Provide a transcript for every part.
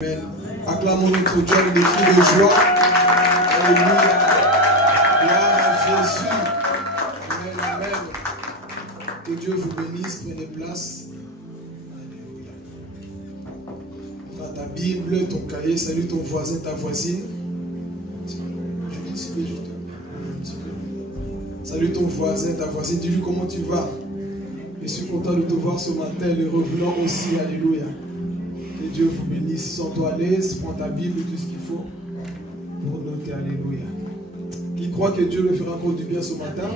Amen. Acclamons notre Dieu avec des cris de joie. Alléluia. Gloire à Jésus. Amen, amen. Que Dieu vous bénisse. Prenez place. Alléluia. Prends ta Bible, ton cahier. Salue ton voisin, ta voisine. Salue ton voisin, ta voisine. Dis-lui comment tu vas. Je suis content de te voir ce matin. Les revenants aussi. Alléluia. Que Dieu vous bénisse. Sens-toi à l'aise. Prends ta Bible, tout ce qu'il faut pour noter. Alléluia. Qui croit que Dieu le fera encore du bien ce matin?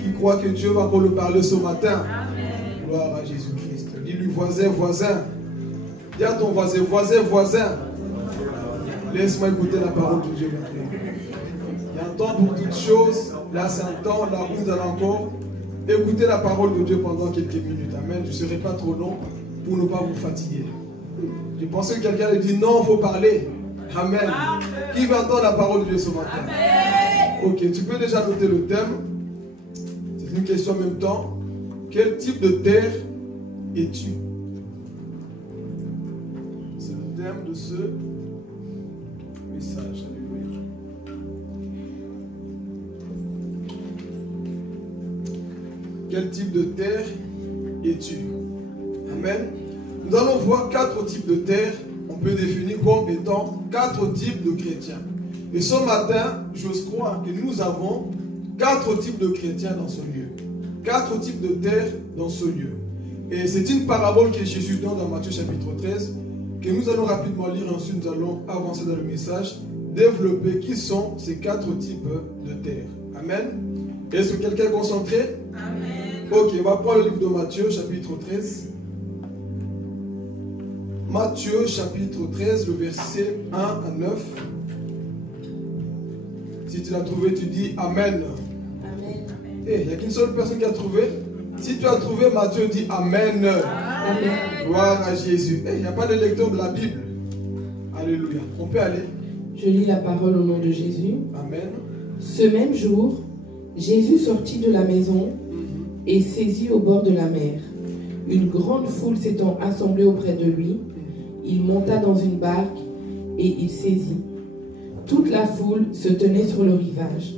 Qui croit que Dieu va encore le parler ce matin? Gloire à Jésus-Christ. Dis-lui voisin, voisin. Dis à ton voisin, voisin, voisin. Laisse-moi écouter la parole de Dieu maintenant. Il y a un temps pour toutes choses. Là, c'est un temps là où nous allons encore écouter la parole de Dieu pendant quelques minutes. Amen. Je ne serai pas trop long pour ne pas vous fatiguer. Je pensais que quelqu'un allait dire non, il faut parler. Amen. Amen. Qui va entendre la parole de Dieu ce matin? Amen. Ok, tu peux déjà noter le thème. C'est une question en même temps. Quel type de terre es-tu? C'est le thème de ce message. Alléluia. Quel type de terre es-tu? Amen. Nous allons voir 4 types de terre. On peut définir comme étant 4 types de chrétiens. Et ce matin, j'ose croire que nous avons 4 types de chrétiens dans ce lieu. 4 types de terre dans ce lieu. Et c'est une parabole que Jésus donne dans Matthieu chapitre 13, que nous allons rapidement lire, ensuite nous allons avancer dans le message, développer qui sont ces 4 types de terre. Amen. Est-ce que quelqu'un est concentré? Amen. Ok, on va prendre le livre de Matthieu chapitre 13. Matthieu chapitre 13, le verset 1 à 9. Si tu l'as trouvé, tu dis Amen. Amen. Il n'y a qu'une seule personne qui a trouvé. Si tu as trouvé, Matthieu dit Amen. Amen. Gloire à Jésus. Il n'y a pas de lecteur de la Bible. Alléluia. On peut aller. Je lis la parole au nom de Jésus. Amen. Ce même jour, Jésus sortit de la maison et saisit au bord de la mer. Une grande foule s'étant assemblée auprès de lui, il monta dans une barque et il saisit. Toute la foule se tenait sur le rivage.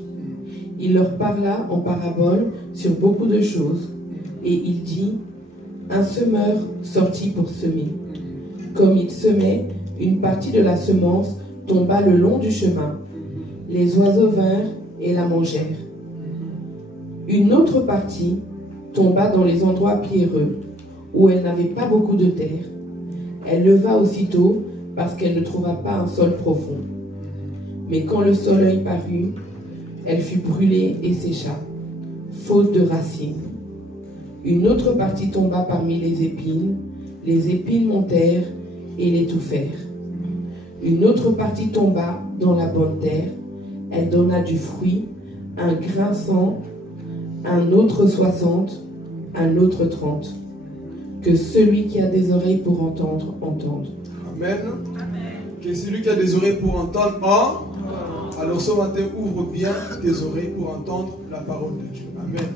Il leur parla en parabole sur beaucoup de choses. Et il dit, un semeur sortit pour semer. Comme il semait, une partie de la semence tomba le long du chemin. Les oiseaux vinrent et la mangèrent. Une autre partie tomba dans les endroits pierreux, où elle n'avait pas beaucoup de terre. Elle leva aussitôt parce qu'elle ne trouva pas un sol profond. Mais quand le soleil parut, elle fut brûlée et sécha, faute de racines. Une autre partie tomba parmi les épines montèrent et l'étouffèrent. Une autre partie tomba dans la bonne terre, elle donna du fruit, un grain 100, un autre 60, un autre 30. Que celui qui a des oreilles pour entendre, entende. Amen. Amen. Que celui qui a des oreilles pour entendre, alors ce matin, ouvre bien tes oreilles pour entendre la parole de Dieu. Amen.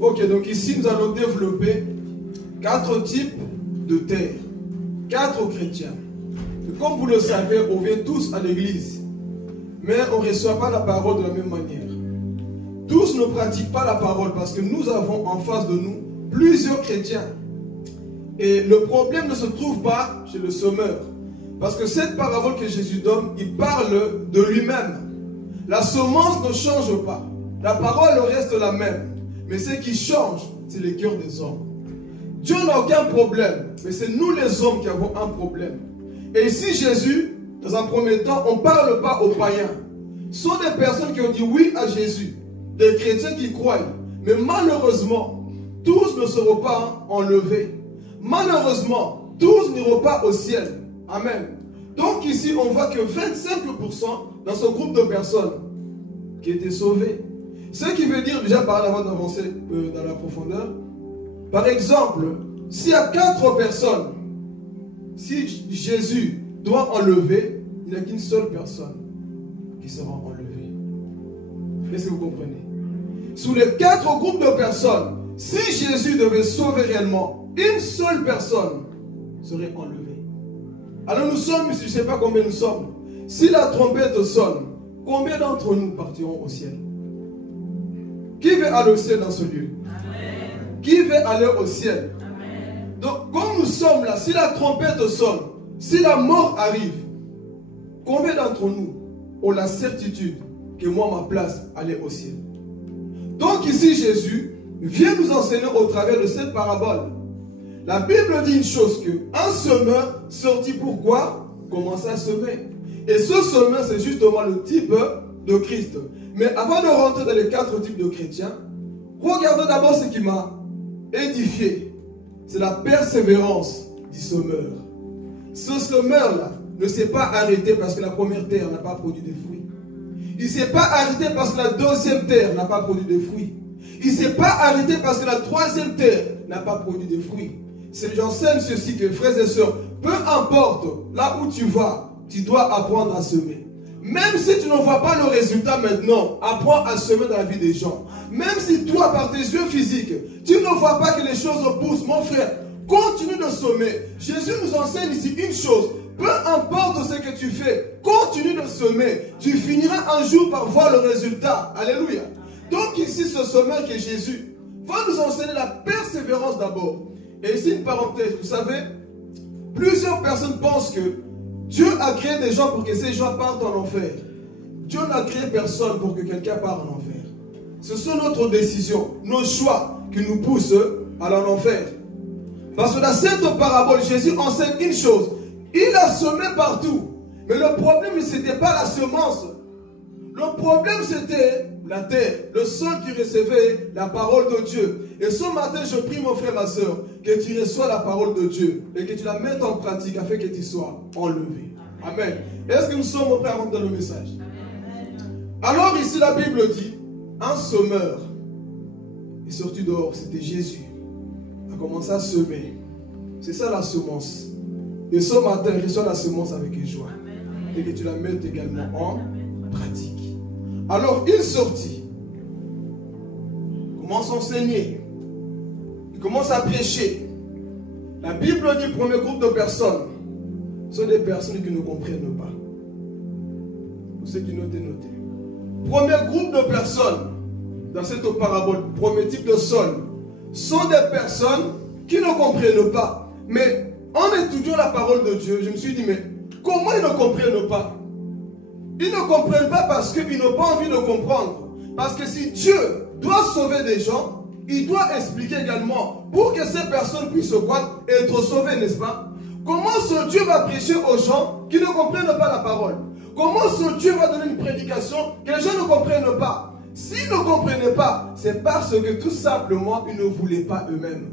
Ok, donc ici nous allons développer 4 types de terre. 4 chrétiens. Et comme vous le savez, on vient tous à l'église. Mais on ne reçoit pas la parole de la même manière. Tous ne pratiquent pas la parole parce que nous avons en face de nous plusieurs chrétiens. Et le problème ne se trouve pas chez le semeur. Parce que cette parabole que Jésus donne, il parle de lui-même. La semence ne change pas. La parole reste la même. Mais ce qui change, c'est le cœur des hommes. Dieu n'a aucun problème. Mais c'est nous les hommes qui avons un problème. Et ici Jésus, dans un premier temps, on ne parle pas aux païens. Ce sont des personnes qui ont dit oui à Jésus. Des chrétiens qui croient. Mais malheureusement, tous ne seront pas enlevés. Malheureusement, tous n'iront pas au ciel. Amen. Donc ici, on voit que 25% dans ce groupe de personnes qui étaient sauvées. Ce qui veut dire, déjà par là, avant d'avancer dans la profondeur, par exemple, s'il y a 4 personnes, si Jésus doit enlever, il n'y a qu'une seule personne qui sera enlevée. Est-ce que vous comprenez? Sous les 4 groupes de personnes, si Jésus devait sauver réellement, une seule personne serait enlevée. Alors nous sommes, je ne sais pas combien nous sommes. Si la trompette sonne, combien d'entre nous partiront au ciel? Qui veut aller au ciel dans ce lieu? Amen. Qui veut aller au ciel? Amen. Donc, comme nous sommes là, si la trompette sonne, si la mort arrive, combien d'entre nous ont la certitude que moi, ma place, aller au ciel? Donc ici, Jésus vient nous enseigner au travers de cette parabole. La Bible dit une chose, que un semeur sortit pour quoi? Commencer à semer. Et ce semeur, c'est justement le type de Christ. Mais avant de rentrer dans les 4 types de chrétiens, regardez d'abord ce qui m'a édifié. C'est la persévérance du semeur. Ce semeur-là ne s'est pas arrêté parce que la première terre n'a pas produit de fruits. Il ne s'est pas arrêté parce que la deuxième terre n'a pas produit de fruits. Il ne s'est pas arrêté parce que la troisième terre n'a pas produit de fruits. J'enseigne ceci, que frères et sœurs, peu importe là où tu vas, tu dois apprendre à semer. Même si tu ne vois pas le résultat maintenant, apprends à semer dans la vie des gens. Même si toi, par tes yeux physiques, tu ne vois pas que les choses poussent, mon frère, continue de semer. Jésus nous enseigne ici une chose. Peu importe ce que tu fais, continue de semer. Tu finiras un jour par voir le résultat. Alléluia. Donc ici, ce semeur que Jésus va nous enseigner la persévérance d'abord. Et ici, une parenthèse, vous savez, plusieurs personnes pensent que Dieu a créé des gens pour que ces gens partent en enfer. Dieu n'a créé personne pour que quelqu'un parte en enfer. Ce sont notre décision, nos choix qui nous poussent à l'enfer. Parce que dans cette parabole, Jésus enseigne une chose. Il a semé partout. Mais le problème, ce n'était pas la semence. Le problème, c'était la terre, le sol qui recevait la parole de Dieu. Et ce matin, je prie mon frère, ma soeur, que tu reçois la parole de Dieu et que tu la mettes en pratique afin que tu sois enlevé. Amen. Est-ce que nous sommes prêts à rentrer dans le message? Alors ici, la Bible dit, un semeur est sorti dehors, c'était Jésus. Il a commencé à semer. C'est ça la semence. Et ce matin, reçois la semence avec joie. Et que tu la mettes également en pratique. Alors, il sortit. Il commence à enseigner. Il commence à prêcher. La Bible dit, le premier groupe de personnes sont des personnes qui ne comprennent pas. Pour ceux qui notent, notez. Premier groupe de personnes dans cette parabole, premier type de sol, sont des personnes qui ne comprennent pas. Mais en étudiant la parole de Dieu, je me suis dit, mais comment ils ne comprennent pas? Ils ne comprennent pas parce qu'ils n'ont pas envie de comprendre. Parce que si Dieu doit sauver des gens, il doit expliquer également pour que ces personnes puissent quoi? Être sauvées, n'est-ce pas? Comment ce Dieu va prêcher aux gens qui ne comprennent pas la parole? Comment ce Dieu va donner une prédication que les gens ne comprennent pas? S'ils ne comprennent pas, c'est parce que tout simplement, ils ne voulaient pas eux-mêmes.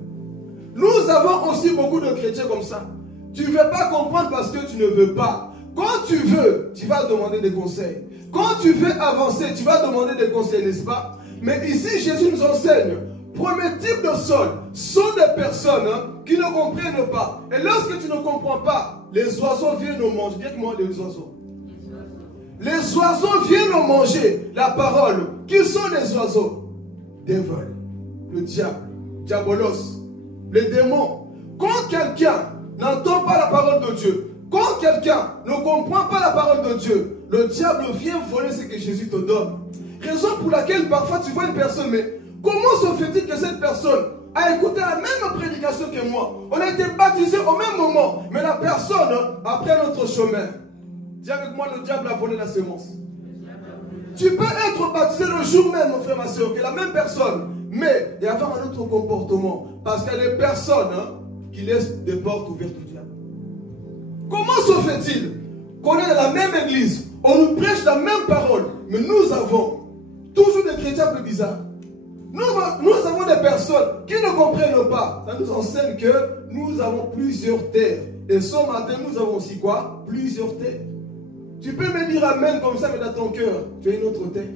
Nous avons aussi beaucoup de chrétiens comme ça. Tu ne veux pas comprendre parce que tu ne veux pas. Quand tu veux, tu vas demander des conseils. Quand tu veux avancer, tu vas demander des conseils, n'est-ce pas? Mais ici, Jésus nous enseigne. Premier type de sol sont des personnes qui ne comprennent pas. Et lorsque tu ne comprends pas, les oiseaux viennent nous manger. Dites-moi les oiseaux. Les oiseaux viennent nous manger la parole. Qui sont les oiseaux? Devil, le diable, diabolos, les démons. Quand quelqu'un n'entend pas la parole de Dieu, quand quelqu'un ne comprend pas la parole de Dieu, le diable vient voler ce que Jésus te donne. Raison pour laquelle parfois tu vois une personne, mais comment se fait-il que cette personne a écouté la même prédication que moi? On a été baptisés au même moment, mais la personne a pris notre chemin. Dis avec moi, le diable a volé la semence. Tu peux être baptisé le jour même, mon frère, ma soeur, que la même personne, mais et avoir un autre comportement. Parce qu'il y a des personnes qui laissent des portes ouvertes au diable. Comment se fait-il qu'on est dans la même église, on nous prêche la même parole, mais nous avons toujours des chrétiens un peu bizarres. Nous avons des personnes qui ne comprennent pas. Ça nous enseigne que nous avons plusieurs terres. Et ce matin, nous avons aussi quoi? Plusieurs terres. Tu peux me dire amen comme ça, mais dans ton cœur, tu as une autre terre.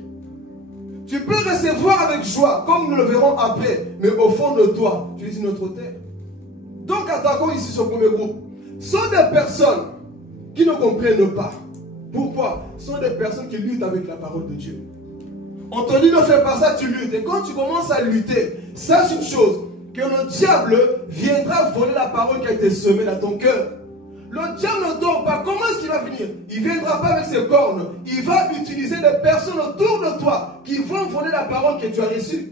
Tu peux recevoir avec joie, comme nous le verrons après, mais au fond de toi, tu es une autre terre. Donc, attaquons ici ce premier groupe. Ce sont des personnes qui ne comprennent pas. Pourquoi? Ce sont des personnes qui luttent avec la parole de Dieu. On te dit ne fais pas ça, tu luttes. Et quand tu commences à lutter, sache une chose, que le diable viendra voler la parole qui a été semée dans ton cœur. Le diable ne dort pas. Comment est-ce qu'il va venir? Il ne viendra pas avec ses cornes. Il va utiliser des personnes autour de toi qui vont voler la parole que tu as reçue.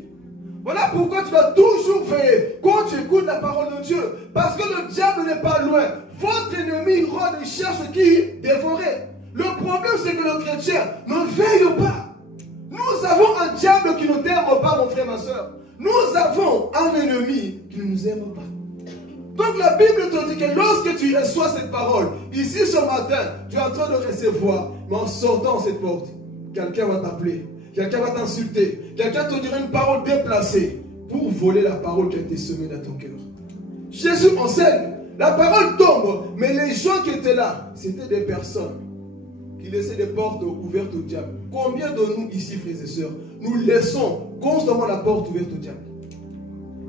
Voilà pourquoi tu dois toujours veiller quand tu écoutes la parole de Dieu. Parce que le diable n'est pas loin. Votre ennemi rôde et cherche qui dévorer. Le problème, c'est que le chrétien ne veille pas. Nous avons un diable qui ne t'aime pas, mon frère, ma soeur. Nous avons un ennemi qui ne nous aime pas. Donc la Bible te dit que lorsque tu reçois cette parole, ici ce matin, tu es en train de recevoir, mais en sortant cette porte, quelqu'un va t'appeler, quelqu'un va t'insulter, quelqu'un te dira une parole déplacée pour voler la parole qui a été semée dans ton cœur. Jésus enseigne, la parole tombe, mais les gens qui étaient là, c'était des personnes qui laissaient des portes ouvertes au diable. Combien de nous ici, frères et sœurs, nous laissons constamment la porte ouverte au diable?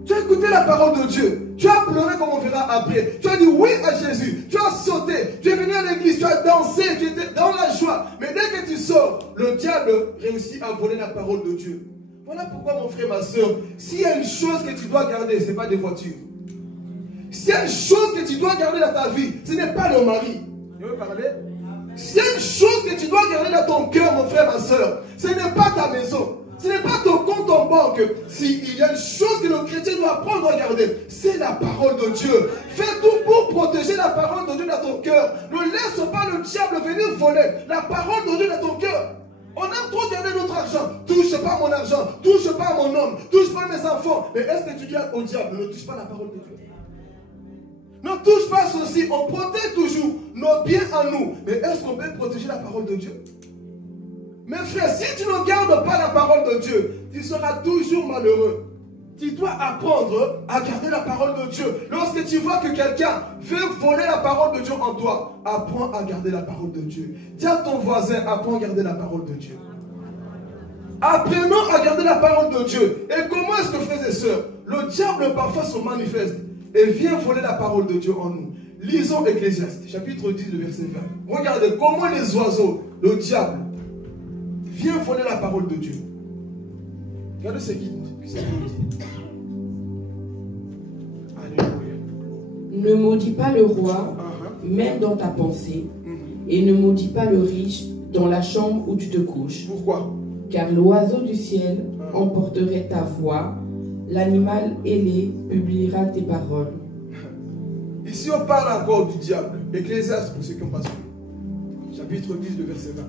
Tu as écouté la parole de Dieu. Tu as pleuré comme on verra après. Tu as dit oui à Jésus. Tu as sauté. Tu es venu à l'église. Tu as dansé. Tu étais dans la joie. Mais dès que tu sors, le diable réussit à voler la parole de Dieu. Voilà pourquoi, mon frère, ma soeur, s'il y a une chose que tu dois garder, ce n'est pas des voitures. S'il y a une chose que tu dois garder dans ta vie, ce n'est pas le mari. Je veux parler? S'il y a une chose que tu dois garder dans ton cœur, mon frère, ma soeur, ce n'est pas ta maison. Ce n'est pas ton compte en banque. S'il y a une chose que le chrétien doit apprendre à garder, c'est la parole de Dieu. Fais tout pour protéger la parole de Dieu dans ton cœur. Ne laisse pas le diable venir voler la parole de Dieu dans ton cœur. On aime trop garder notre argent. Touche pas mon argent, touche pas mon homme, touche pas mes enfants. Mais est-ce que tu dis au diable, ne touche pas la parole de Dieu? Ne touche pas ceci. On protège toujours nos biens à nous. Mais est-ce qu'on peut protéger la parole de Dieu? Mes frères, si tu ne gardes pas la parole de Dieu, tu seras toujours malheureux. Tu dois apprendre à garder la parole de Dieu. Lorsque tu vois que quelqu'un veut voler la parole de Dieu en toi, apprends à garder la parole de Dieu. Dis à ton voisin, apprends à garder la parole de Dieu. Apprenons à garder la parole de Dieu. Et comment est-ce que, frères et sœurs, le diable parfois se manifeste et vient voler la parole de Dieu en nous? Lisons Ecclésiaste, chapitre 10, le verset 20. Regardez comment les oiseaux, le diable, vient voler la parole de Dieu. Regardez ce qu'il dit. Alléluia. Ne maudis pas le roi, même dans ta pensée, et ne maudis pas le riche dans la chambre où tu te couches. Pourquoi? Car l'oiseau du ciel emporterait ta voix, l'animal ailé publiera tes paroles. Ici on parle encore du diable. Ecclésiaste, pour ceux qui ont pas suivi. Chapitre 10, le verset 20.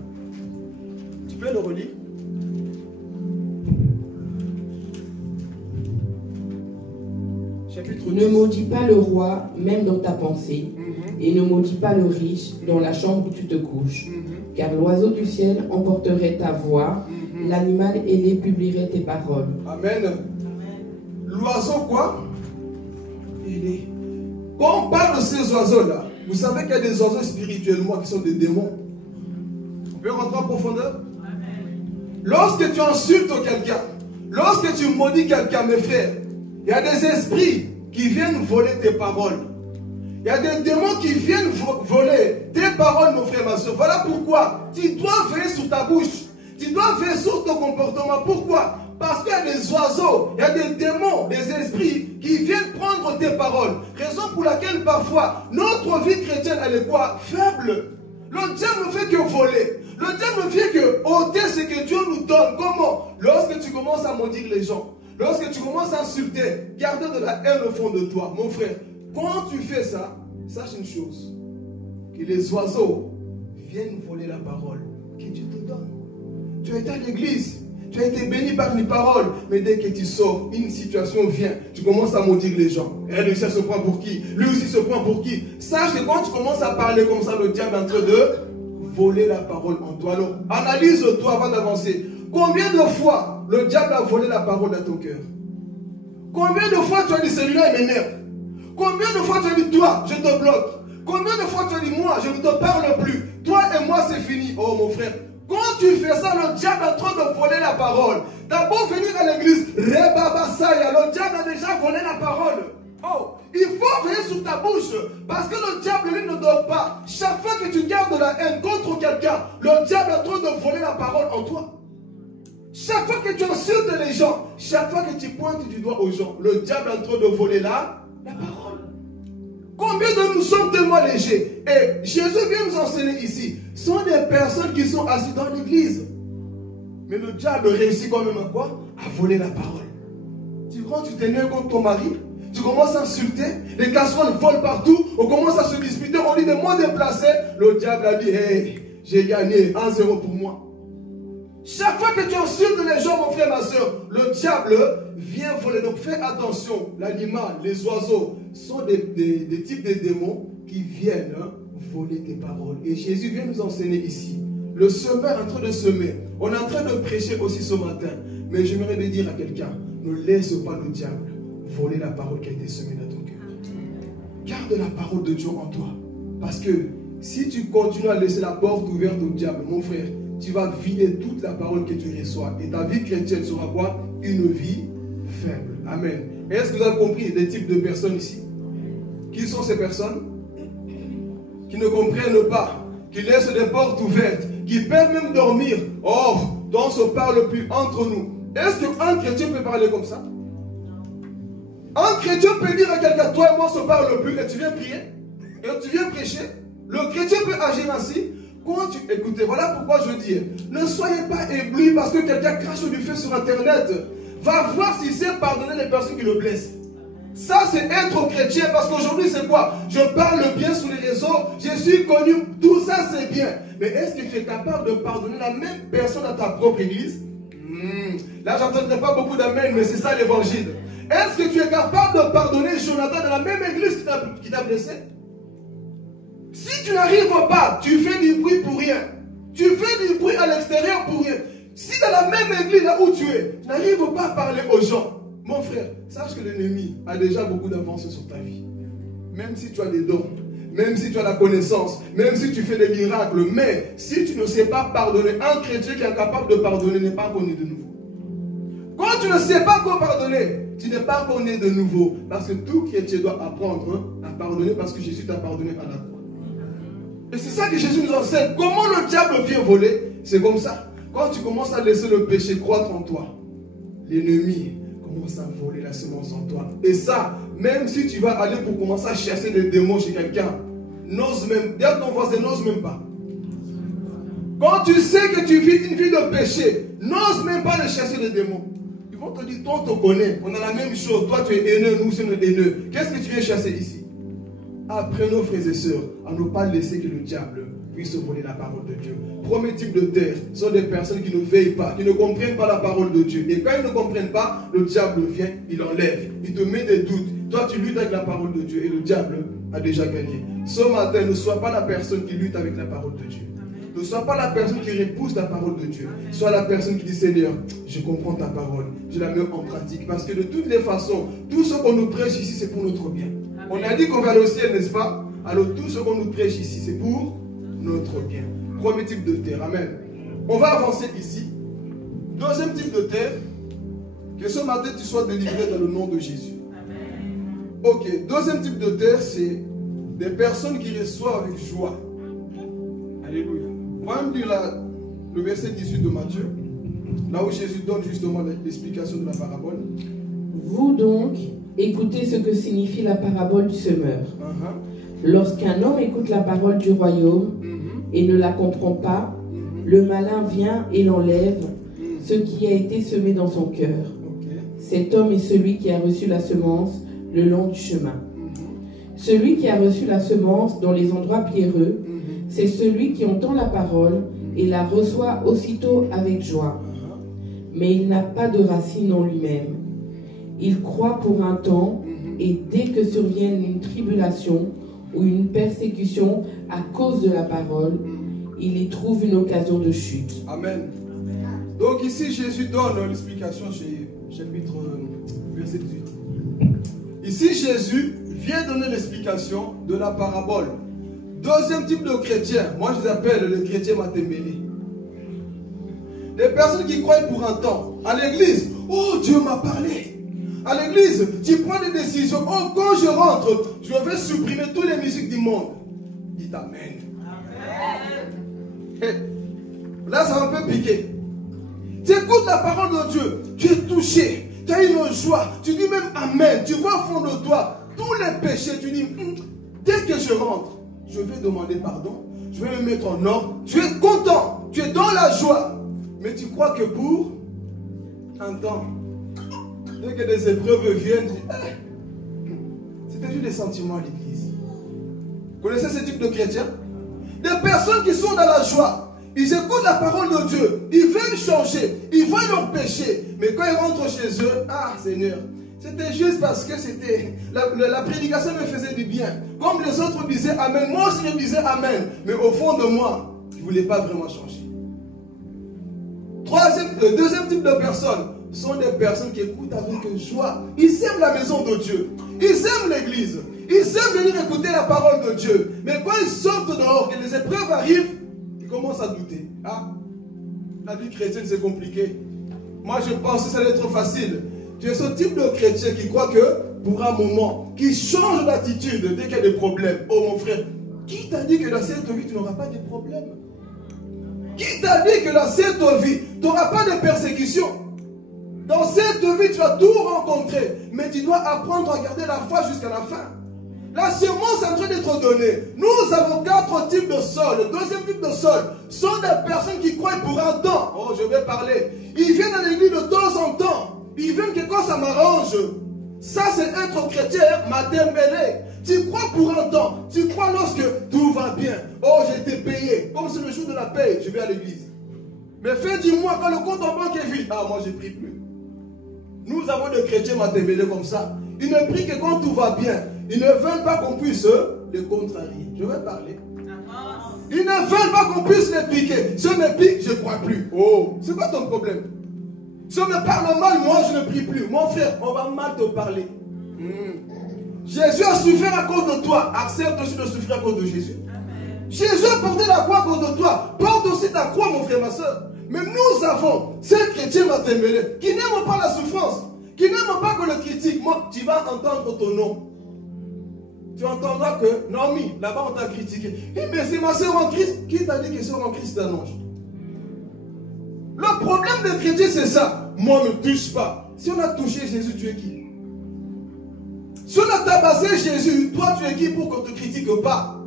Tu peux le relire? Chapitre 10. Ne maudis pas le roi, même dans ta pensée, et ne maudis pas le riche dans la chambre où tu te couches. Car l'oiseau du ciel emporterait ta voix, l'animal ailé publierait tes paroles. Amen. L'oiseau quoi? Ailé. Quand on parle de ces oiseaux-là, vous savez qu'il y a des oiseaux spirituellement qui sont des démons. On peut rentrer en profondeur? Lorsque tu insultes quelqu'un, lorsque tu maudis quelqu'un, mes frères, il y a des esprits qui viennent voler tes paroles. Il y a des démons qui viennent voler tes paroles, mon frère, ma soeur. Voilà pourquoi tu dois veiller sur ta bouche. Tu dois veiller sur ton comportement. Pourquoi? Parce qu'il y a des oiseaux, il y a des démons, des esprits qui viennent prendre tes paroles. Raison pour laquelle parfois notre vie chrétienne, elle est quoi? Faible. Le diable ne fait que voler. Le diable ne fait que ôter ce que Dieu nous donne. Comment? Lorsque tu commences à maudire les gens, lorsque tu commences à insulter, garder de la haine au fond de toi. Mon frère, quand tu fais ça, sache une chose, que les oiseaux viennent voler la parole que Dieu te donne. Tu as été à l'église, tu as été béni par une parole, mais dès que tu sors, une situation vient, tu commences à maudire les gens. Et lui aussi se prend pour qui? Lui aussi se prend pour qui? Sache que quand tu commences à parler comme ça, le diable est en train de voler la parole en toi. Alors, analyse-toi avant d'avancer. Combien de fois le diable a volé la parole dans ton cœur? Combien de fois tu as dit celui-là il m'énerve? Combien de fois tu as dit toi, je te bloque? Combien de fois tu as dit moi, je ne te parle plus? Toi et moi c'est fini. Oh mon frère, quand tu fais ça, le diable est en train de voler la parole. T'as beau venir à l'église, Rebabasaya, le diable a déjà volé la parole. Oh, il faut veiller sur ta bouche, parce que le diable lui ne dort pas. Chaque fois que tu gardes la haine contre quelqu'un, le diable est en train de voler la parole en toi. Chaque fois que tu insultes les gens, chaque fois que tu pointes du doigt aux gens, le diable est en train de voler la parole. Combien de nous sommes tellement légers? Et Jésus vient nous enseigner ici. Ce sont des personnes qui sont assises dans l'église. Mais le diable réussit quand même à quoi? À voler la parole. Quand tu t'énerves contre ton mari, tu commences à insulter, les casseroles volent partout, on commence à se disputer, on dit des mots déplacés. Le diable a dit, hey, j'ai gagné 1-0 pour moi. Chaque fois que tu insultes les gens, mon frère, ma soeur, le diable vient voler. Donc fais attention, l'animal, les oiseaux sont des types de démons qui viennent voler tes paroles. Et Jésus vient nous enseigner ici. Le semeur est en train de semer. On est en train de prêcher aussi ce matin. Mais j'aimerais le dire à quelqu'un, ne laisse pas le diable voler la parole qui a été semée dans ton cœur. Garde la parole de Dieu en toi. Parce que si tu continues à laisser la porte ouverte au diable, mon frère, tu vas vider toute la parole que tu reçois. Et ta vie chrétienne sera quoi? Une vie faible. Amen. Est-ce que vous avez compris les types de personnes ici? Qui sont ces personnes? Qui ne comprennent pas, qui laissent des portes ouvertes, qui peuvent même dormir. Oh, on ne se parle plus entre nous. Est-ce qu'un chrétien peut parler comme ça? Un chrétien peut dire à quelqu'un, toi et moi on ne se parle plus, et tu viens prier, et tu viens prêcher. Le chrétien peut agir ainsi. Écoutez, voilà pourquoi je dis, ne soyez pas éblouis parce que quelqu'un crache du feu sur internet. Va voir s'il sait pardonner les personnes qui le blessent. Ça c'est être chrétien, parce qu'aujourd'hui c'est quoi? Je parle bien sur les réseaux, je suis connu, tout ça c'est bien. Mais est-ce que tu es capable de pardonner la même personne à ta propre église? Là j'entendrai pas beaucoup d'amen, mais c'est ça l'évangile. Est-ce que tu es capable de pardonner Jonathan dans la même église qui t'a blessé? Si tu n'arrives pas, tu fais du bruit pour rien. Tu fais du bruit à l'extérieur pour rien. Si dans la même église là où tu es, tu n'arrives pas à parler aux gens, mon frère, sache que l'ennemi a déjà beaucoup d'avance sur ta vie. Même si tu as des dons, même si tu as la connaissance, même si tu fais des miracles, mais si tu ne sais pas pardonner, un chrétien qui est incapable de pardonner n'est pas connu de nouveau. Quand tu ne sais pas quoi pardonner, tu n'es pas connu de nouveau. Parce que tout chrétien doit apprendre à pardonner parce que Jésus t'a pardonné à la croix. Et c'est ça que Jésus nous enseigne. Comment le diable vient voler? C'est comme ça. Quand tu commences à laisser le péché croître en toi, l'ennemi commence à voler la semence en toi. Et ça, même si tu vas aller pour commencer à chasser des démons chez quelqu'un, n'ose même, dis à ton voisin, n'ose même pas. Quand tu sais que tu vis une vie de péché, n'ose même pas de chasser des démons. Ils vont te dire, toi on te connaît, on a la même chose, toi tu es haineux, nous sommes haineux. Qu'est-ce que tu viens chasser ici? Apprenons, frères et sœurs, à ne pas laisser que le diable puisse voler la parole de Dieu. Premier type de terre sont des personnes qui ne veillent pas, qui ne comprennent pas la parole de Dieu. Et quand ils ne comprennent pas, le diable vient, il enlève, il te met des doutes. Toi, tu luttes avec la parole de Dieu et le diable a déjà gagné. Ce matin, ne sois pas la personne qui lutte avec la parole de Dieu. Ne sois pas la personne qui repousse la parole de Dieu. Sois la personne qui dit, Seigneur, je comprends ta parole, je la mets en pratique. Parce que de toutes les façons, tout ce qu'on nous prêche ici, c'est pour notre bien. On a dit qu'on va aller au ciel, n'est-ce pas? Alors tout ce qu'on nous prêche ici, c'est pour notre bien. Premier type de terre, amen. On va avancer ici. Deuxième type de terre, que ce matin tu sois délivré dans le nom de Jésus. Amen. Ok, deuxième type de terre, c'est des personnes qui reçoivent avec joie. Alléluia. On va me dire le verset 18 de Matthieu, là où Jésus donne justement l'explication de la parabole. Vous donc, écoutez ce que signifie la parabole du semeur. Lorsqu'un homme écoute la parole du royaume et ne la comprend pas, le malin vient et l'enlève, ce qui a été semé dans son cœur. Cet homme est celui qui a reçu la semence le long du chemin. Celui qui a reçu la semence dans les endroits pierreux, c'est celui qui entend la parole et la reçoit aussitôt avec joie. Mais il n'a pas de racine en lui-même. Il croit pour un temps, et dès que survient une tribulation ou une persécution à cause de la parole, il y trouve une occasion de chute. Amen. Donc ici, Jésus donne l'explication chez chapitre verset 18. Ici, Jésus vient donner l'explication de la parabole. Deuxième type de chrétien, moi je les appelle les chrétiens matembélés. Des personnes qui croient pour un temps. À l'église, oh Dieu m'a parlé. À l'église, tu prends des décisions. Oh, quand je rentre, je vais supprimer toutes les musiques du monde. Dites Amen. Amen. Là, ça va un peu piquer. Tu écoutes la parole de Dieu, tu es touché, tu as une joie, tu dis même Amen. Tu vois au fond de toi tous les péchés, tu dis, dès que je rentre, je vais demander pardon, je vais me mettre en ordre. Tu es content, tu es dans la joie. Mais tu crois que pour un temps, dès que des épreuves viennent, tu dis, c'était juste des sentiments à l'église. Vous connaissez ce type de chrétiens? Des personnes qui sont dans la joie. Ils écoutent la parole de Dieu. Ils veulent changer. Ils voient leur péché. Mais quand ils rentrent chez eux, ah Seigneur, c'était juste parce que c'était la prédication me faisait du bien. Comme les autres disaient Amen, moi aussi je disais Amen. Mais au fond de moi, je ne voulais pas vraiment changer. Deuxième type de personnes sont des personnes qui écoutent avec joie. Ils aiment la maison de Dieu. Ils aiment l'église. Ils aiment venir écouter la parole de Dieu. Mais quand ils sortent dehors, que les épreuves arrivent, ils commencent à douter. Ah, la vie chrétienne c'est compliqué. Moi je pense que ça va être facile. Tu es ce type de chrétien qui croit que pour un moment, qui change d'attitude dès qu'il y a des problèmes. Oh mon frère, qui t'a dit que dans cette vie tu n'auras pas de problèmes? Qui t'a dit que dans cette vie tu n'auras pas de persécutions? Dans cette vie tu vas tout rencontrer. Mais tu dois apprendre à garder la foi jusqu'à la fin. La semence est en train d'être donnée. Nous avons 4 types de sol. Le deuxième type de sol sont des personnes qui croient pour un temps. Oh, je vais parler. Ils viennent à l'église de temps en temps. Ils viennent que quand ça m'arrange. Ça, c'est être chrétien, matembélé. Tu crois pour un temps. Tu crois lorsque tout va bien. Oh, j'ai été payé. Comme c'est le jour de la paye, je vais à l'église. Mais fin du mois, quand le compte en banque est vide, ah, moi, je ne prie plus. Nous avons des chrétiens matembélés comme ça. Ils ne prient que quand tout va bien. Ils ne veulent pas qu'on puisse les contrarier. Je vais parler. Ils ne veulent pas qu'on puisse les piquer. Si on me pique, je ne crois plus. Oh, c'est quoi ton problème? Si on me parle mal, moi je ne prie plus. Mon frère, on va mal te parler. Jésus a souffert à cause de toi. Accepte aussi de souffrir à cause de Jésus. Amen. Jésus a porté la croix à cause de toi. Porte aussi ta croix, mon frère, ma soeur. Mais nous avons ces chrétiens matembélés qui n'aiment pas la souffrance, qui n'aiment pas qu'on le critique. Moi, tu vas entendre ton nom. Tu entendras que, Naomi, là-bas on t'a critiqué. Mais c'est ma soeur en Christ. Qui t'a dit que soeur en Christ c'est un ange? Le problème des chrétiens c'est ça. Moi ne touche pas. Si on a touché Jésus, tu es qui? Si on a tabassé Jésus, toi tu es qui pour qu'on ne te critique pas?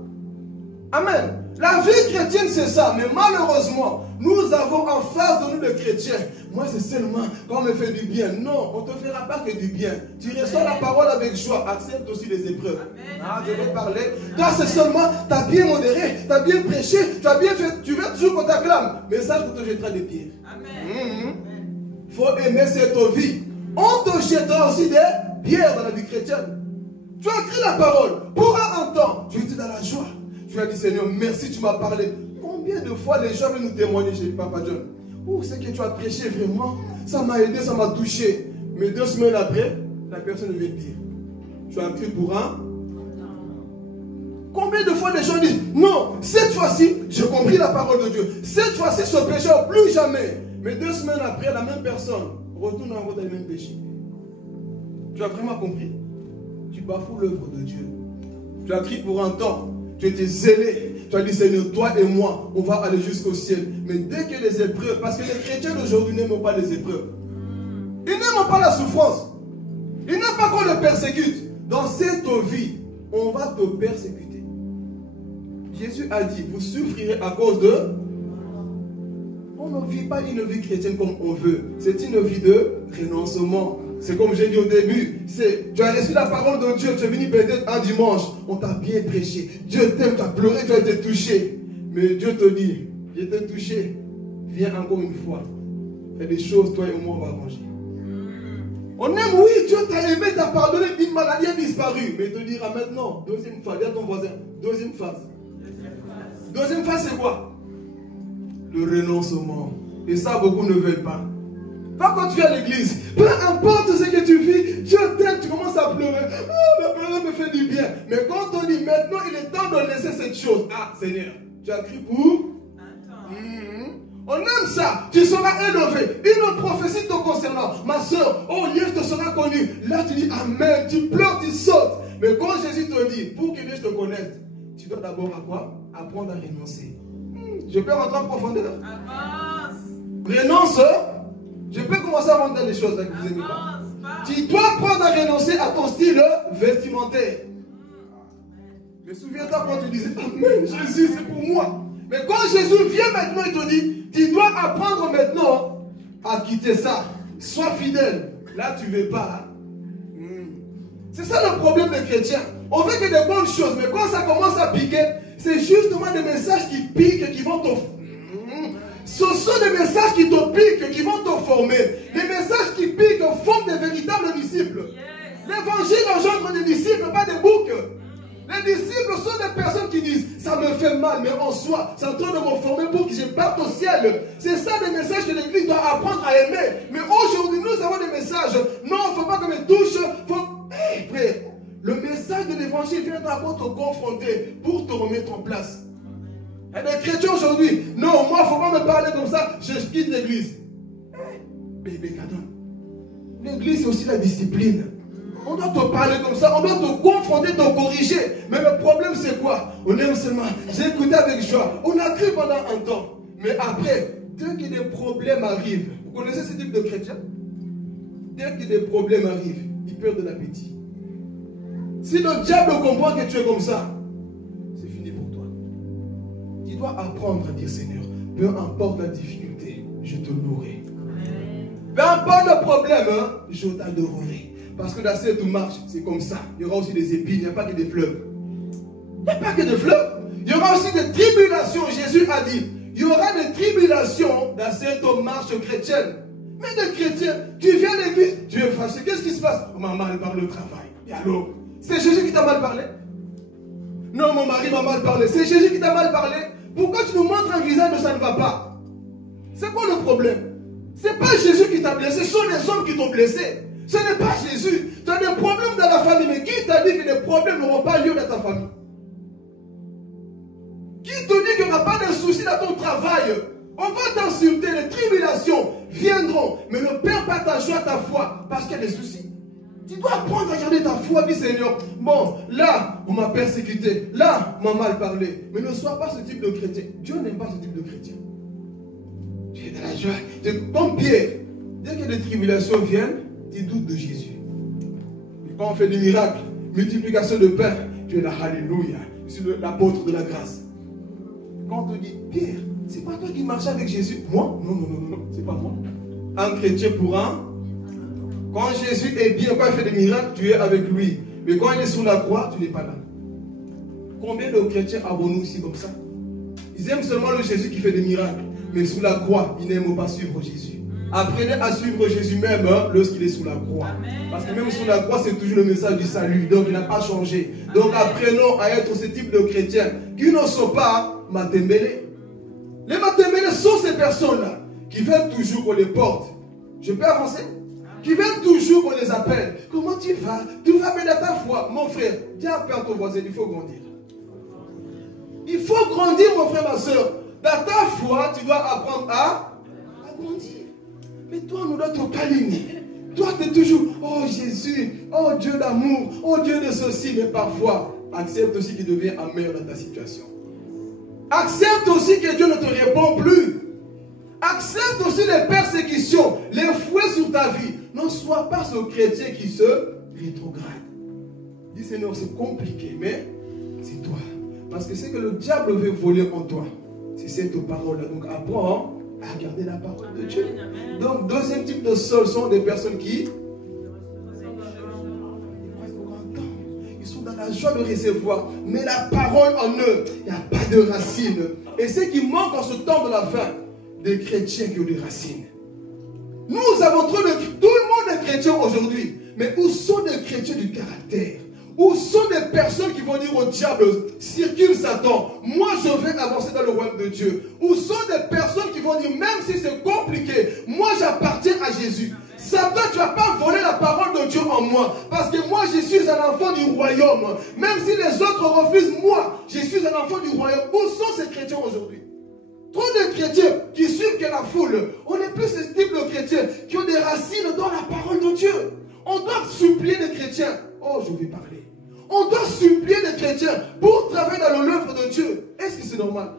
Amen. La vie chrétienne c'est ça. Mais malheureusement, nous avons en face de nous des chrétiens. Moi c'est seulement quand on me fait du bien. Non, on ne te fera pas que du bien. Tu reçois la parole avec joie. Accepte aussi les épreuves. Ah, je vais parler. Toi c'est seulement, tu as bien modéré, tu as bien prêché, tu as bien fait. Tu veux toujours qu'on t'acclame. Mais sache qu'on te jettera des pierres. Il faut aimer cette vie. On te jettera aussi des pierres dans la vie chrétienne. Tu as écrit la parole. Pour un temps, tu étais dans la joie. Tu as dit Seigneur, merci, tu m'as parlé. Combien de fois les gens viennent nous témoigner chez Papa John? Oh, c'est que tu as prêché vraiment. Ça m'a aidé, ça m'a touché. Mais 2 semaines après, la personne vient dire. Tu as écrit pour un. Combien de fois les gens disent non, cette fois-ci, j'ai compris la parole de Dieu. Cette fois-ci, ce péché, plus jamais. Mais 2 semaines après, la même personne retourne en dans le même péché. Tu as vraiment compris? Tu bafoues l'œuvre de Dieu. Tu as crié pour un temps. Tu étais zélé. Tu as dit Seigneur, toi et moi, on va aller jusqu'au ciel. Mais dès que les épreuves, parce que les chrétiens d'aujourd'hui n'aiment pas les épreuves. Ils n'aiment pas la souffrance. Ils n'aiment pas qu'on les persécute. Dans cette vie, on va te persécuter. Jésus a dit, vous souffrirez à cause de... On ne vit pas une vie chrétienne comme on veut. C'est une vie de renoncement. C'est comme j'ai dit au début. Tu as reçu la parole de Dieu. Tu es venu peut-être un dimanche. On t'a bien prêché. Dieu t'aime, tu as pleuré, tu as été touché. Mais Dieu te dit, je t'ai touché. Viens encore une fois. Fais des choses, toi et moi, on va arranger. On aime, oui, Dieu t'a aimé, t'a pardonné, une maladie a disparu. Mais il te dira maintenant, deuxième phase, dis à ton voisin, deuxième phase. Deuxième phase, c'est quoi? Le renoncement. Et ça, beaucoup ne veulent pas. Pas quand tu es à l'église, peu importe ce que tu vis, Dieu t'aime, tu commences à pleurer. Oh, le pleurer me fait du bien. Mais quand on dit maintenant, il est temps de laisser cette chose. Ah, Seigneur, tu as crié pour? On aime ça. Tu seras élevé. Une prophétie te concernant. Ma soeur, oh, Dieu te sera connu. Là, tu dis Amen. Tu pleures, tu sautes. Mais quand Jésus te dit, pour que Dieu te connaisse, tu dois d'abord à quoi? Apprendre à renoncer. Je peux rentrer en profondeur. Avance. Renonce. Je peux commencer à rentrer dans des choses là que vous n'aimez pas. Tu dois apprendre à renoncer à ton style vestimentaire. Mais souviens-toi quand tu disais, Amen, Jésus, c'est pour moi. Mais quand Jésus vient maintenant, il te dit, tu dois apprendre maintenant à quitter ça. Sois fidèle. Là, tu ne veux pas. C'est ça le problème des chrétiens. On veut que des bonnes choses, mais quand ça commence à piquer, c'est justement des messages qui piquent, qui vont te... Ce sont des messages qui te piquent, qui vont te former. Les messages qui piquent forment des véritables disciples. L'évangile engendre des disciples, pas des boucs. Les disciples sont des personnes qui disent, ça me fait mal, mais en soi, c'est en train de me former pour que je parte au ciel. C'est ça des messages que l'Église doit apprendre à aimer. Mais aujourd'hui, nous avons des messages. Non, il ne faut pas que me touche. Hey, frère, le message de l'évangile vient d'abord te confronter pour te remettre en place. Et les chrétiens aujourd'hui, non, moi, il ne faut pas me parler comme ça, je quitte l'église. Bébé cadeau. L'église, c'est aussi la discipline. On doit te parler comme ça, on doit te confronter, te corriger. Mais le problème, c'est quoi? On aime seulement, j'ai écouté avec joie. On a cru pendant un temps. Mais après, dès que des problèmes arrivent, vous connaissez ce type de chrétien? Dès que des problèmes arrivent, ils perdent de l'appétit. Si le diable comprend que tu es comme ça, c'est fini pour toi. Tu dois apprendre à dire, Seigneur, peu importe la difficulté, je te louerai. Peu importe le problème, je t'adorerai. Parce que dans cette marche, c'est comme ça. Il y aura aussi des épines, il n'y a pas que des fleurs. Il n'y a pas que des fleurs. Il y aura aussi des tribulations. Jésus a dit, il y aura des tribulations dans cette marche chrétienne. Mais des chrétiens, tu viens à l'église, tu es fâché. Qu'est-ce qui se passe? On m'a mal parlé au travail. Et alors, c'est Jésus qui t'a mal parlé? Non, mon mari m'a mal parlé. C'est Jésus qui t'a mal parlé? Pourquoi tu nous montres un visage où ça ne va pas? C'est quoi le problème? Ce n'est pas Jésus qui t'a blessé, ce sont les hommes qui t'ont blessé. Ce n'est pas Jésus. Tu as des problèmes dans la famille, mais qui t'a dit que les problèmes n'auront pas lieu dans ta famille? Qui te dit qu'il n'y aura pas de soucis dans ton travail? On va t'insulter, les tribulations viendront, mais ne perds pas ta joie, ta foi, parce qu'il y a des soucis. Tu dois apprendre à garder ta foi, dis Seigneur, bon, là, on m'a persécuté, là, on m'a mal parlé, mais ne sois pas ce type de chrétien. Dieu n'aime pas ce type de chrétien. Tu es dans la joie. Comme Pierre, dès que les tribulations viennent, tu doutes de Jésus. Et quand on fait des miracles, multiplication de pain, tu es là, alléluia, je suis l'apôtre de la grâce. Quand on te dit, Pierre, c'est pas toi qui marchais avec Jésus? Moi? Non, non, non, non, c'est pas moi. Un chrétien pour un. Quand Jésus est bien, quand il fait des miracles, tu es avec lui. Mais quand il est sur la croix, tu n'es pas là. Combien de chrétiens avons-nous ici comme ça? Ils aiment seulement le Jésus qui fait des miracles. Mais sous la croix, ils n'aiment pas suivre Jésus. Apprenez à suivre Jésus même lorsqu'il est sous la croix. Parce que même sous la croix, c'est toujours le message du salut. Donc il n'a pas changé. Donc apprenons à être ce type de chrétiens qui ne sont pas matembélés. Les matembélés sont ces personnes-là qui viennent toujours qu'on les porte. Je peux avancer? Qui viennent toujours qu'on les appelle. Comment tu vas? Tout va bien dans ta foi. Mon frère, dis à ton voisin, il faut grandir. Il faut grandir, mon frère, ma soeur. Dans ta foi, tu dois apprendre à grandir. Mais toi, nous doit te câliner. Toi, tu es toujours, oh Jésus, oh Dieu d'amour, oh Dieu de ceci. Mais parfois, accepte aussi qu'il devient amer dans ta situation. Accepte aussi que Dieu ne te répond plus. Accepte aussi les persécutions, les fouets sur ta vie. Ne sois pas ce chrétien qui se rétrograde. Dis Seigneur, c'est compliqué, mais c'est toi. Parce que c'est que le diable veut voler en toi. C'est cette parole-là. Donc apprends à garder la parole de Dieu. Donc deuxième type de sol sont des personnes qui ils sont dans la joie de recevoir, mais la parole en eux, il n'y a pas de racines. Et ce qui manque en ce temps de la fin, des chrétiens qui ont des racines. Nous avons trop de... Tout le monde est chrétien aujourd'hui. Mais où sont les chrétiens du caractère? Où sont des personnes qui vont dire au diable, circule Satan, moi je vais avancer dans le royaume de Dieu? Où sont des personnes qui vont dire, même si c'est compliqué, moi j'appartiens à Jésus. Satan, tu n'as pas volé la parole de Dieu en moi. Parce que moi je suis un enfant du royaume. Même si les autres refusent, moi je suis un enfant du royaume. Où sont ces chrétiens aujourd'hui? Trop de chrétiens qui suivent que la foule. On n'est plus ce type de chrétiens qui ont des racines dans la parole de Dieu. On doit supplier des chrétiens. Oh, je vais parler. On doit supplier des chrétiens pour travailler dans l'œuvre de Dieu. Est-ce que c'est normal?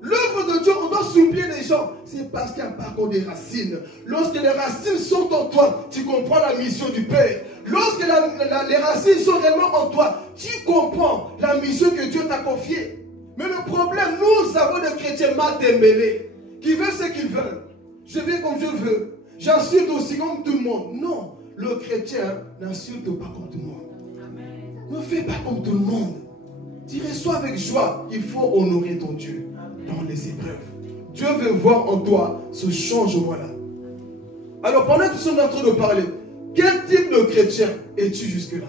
L'œuvre de Dieu, on doit supplier les gens. C'est parce qu'il n'y a pas encore des racines. Lorsque les racines sont en toi, tu comprends la mission du Père. Lorsque les racines sont réellement en toi, tu comprends la mission que Dieu t'a confiée. Mais le problème, nous avons des chrétiens mal démêlés, qui veulent ce qu'ils veulent. Je vais comme je veux. J'insulte aussi comme tout le monde. Non, le chrétien n'insulte pas comme tout le monde. Ne fais pas comme tout le monde. Tu reçois avec joie. Il faut honorer ton Dieu dans les épreuves. Dieu veut voir en toi ce changement-là. Alors pendant que nous sommes en train de parler, quel type de chrétien es-tu jusque-là?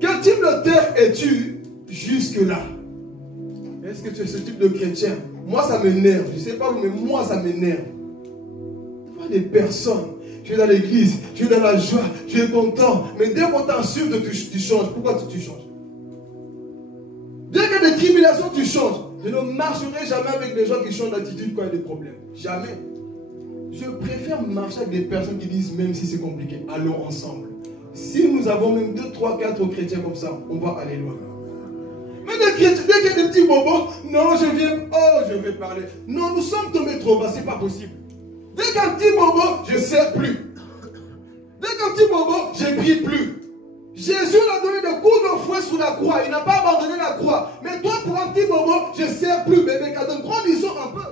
Quel type de terre es-tu jusque-là? Est-ce que tu es ce type de chrétien? Moi ça m'énerve. Je ne sais pas vous, mais moi ça m'énerve. Tu vois des personnes, tu es dans l'église, tu es dans la joie, tu es content, mais dès qu'on t'insulte, tu changes. Pourquoi tu changes? Dès qu'il y a des tribulations, tu changes. Je ne marcherai jamais avec des gens qui changent d'attitude quand il y a des problèmes. Jamais. Je préfère marcher avec des personnes qui disent, même si c'est compliqué, allons ensemble. Si nous avons même 2, 3, 4 chrétiens comme ça, on va aller loin. Mais des chrétiens, dès qu'il y a des petits bobos, non, je vais parler. Non, nous sommes tombés trop bas, c'est pas possible. Dès qu'un petit bobo, je ne sers plus. Dès qu'un petit bobo, je ne prie plus. Jésus a donné des coups de fouet sous la croix. Il n'a pas abandonné la croix. Mais toi, pour un petit bobo, je ne sers plus, bébé. Grandissons un peu.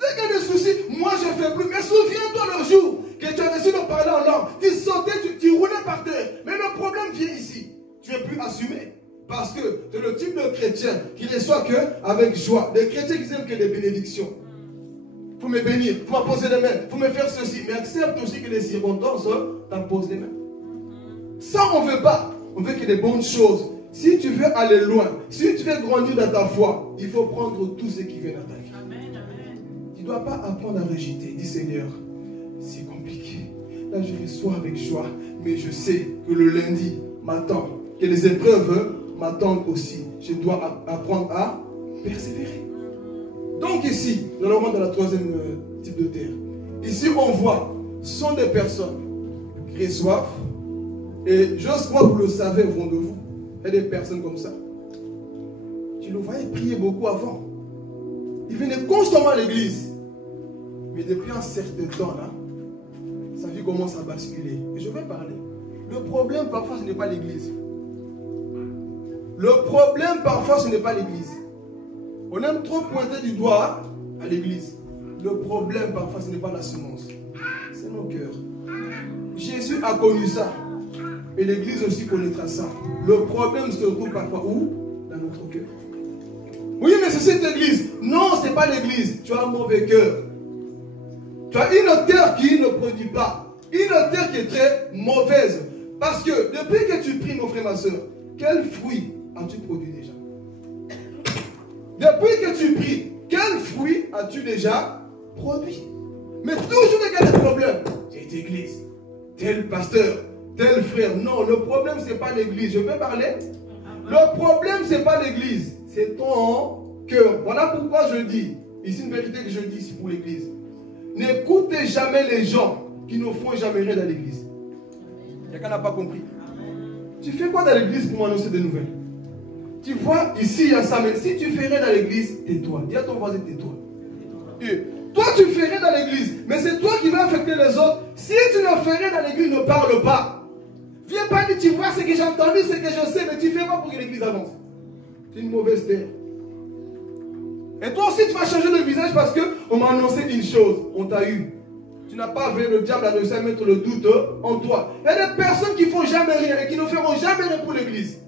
Dès qu'il y a des soucis, moi je ne fais plus. Mais souviens-toi le jour que tu as reçu de parler en langue. Tu sautais, tu roulais par terre. Mais le problème vient ici. Tu n'es plus assumé. Parce que tu es le type de chrétien qui ne reçoit qu'avec joie. Des chrétiens qui n'aiment que des bénédictions. Il faut me bénir, il faut m'imposer les mains, il faut me faire ceci. Mais accepte aussi que les circonstances t'imposent les mains. Ça, on ne veut pas. On veut qu'il y ait des bonnes choses. Si tu veux aller loin, si tu veux grandir dans ta foi, il faut prendre tout ce qui vient dans ta vie. Amen, amen. Tu ne dois pas apprendre à rejeter. Dis Seigneur, c'est compliqué. Là, je reçois avec joie. Mais je sais que le lundi m'attend. Que les épreuves m'attendent aussi. Je dois apprendre à persévérer. Donc ici, nous allons dans la troisième type de terre. Ici, on voit, ce sont des personnes qui reçoivent. Et j'ose croire que vous le savez au fond de vous. Il y a des personnes comme ça. Tu le voyais prier beaucoup avant. Il venait constamment à l'église. Mais depuis un certain temps, là, sa vie commence à basculer. Et je vais parler. Le problème, parfois, ce n'est pas l'église. Le problème, parfois, ce n'est pas l'église. On aime trop pointer du doigt à l'église. Le problème, parfois, ce n'est pas la semence. C'est nos cœurs. Jésus a connu ça. Et l'église aussi connaîtra ça. Le problème se trouve parfois où? Dans notre cœur. Oui, mais c'est cette église. Non, ce n'est pas l'église. Tu as un mauvais cœur. Tu as une terre qui ne produit pas. Une terre qui est très mauvaise. Parce que depuis que tu pries, mon frère, ma soeur, quel fruit as-tu produit déjà? Depuis que tu pries, quel fruit as-tu déjà produit? Mais toujours il y a des problèmes. Cette église, tel pasteur, tel frère. Non, le problème, ce n'est pas l'église. Je peux parler? Le problème, ce n'est pas l'église. C'est ton cœur. Voilà pourquoi je dis, ici une vérité que je dis ici pour l'église. N'écoutez jamais les gens qui ne font jamais rien dans l'église. Quelqu'un n'a pas compris. Tu fais quoi dans l'église pour m'annoncer des nouvelles? Tu vois, ici, il y a ça, mais si tu fais rien dans l'église, tais-toi. Dis à ton voisin, tais-toi. Toi, tu fais rien dans l'église, mais c'est toi qui vas affecter les autres. Si tu ne fais rien dans l'église, ne parle pas. Viens pas dire, tu vois ce que j'ai entendu, ce que je sais, mais tu fais pas pour que l'église avance. C'est une mauvaise terre. Et toi aussi, tu vas changer de visage parce qu'on m'a annoncé une chose. On t'a eu. Tu n'as pas vu le diable a réussi à mettre le doute en toi. Il y a des personnes qui ne font jamais rien et qui ne feront jamais rien pour l'église.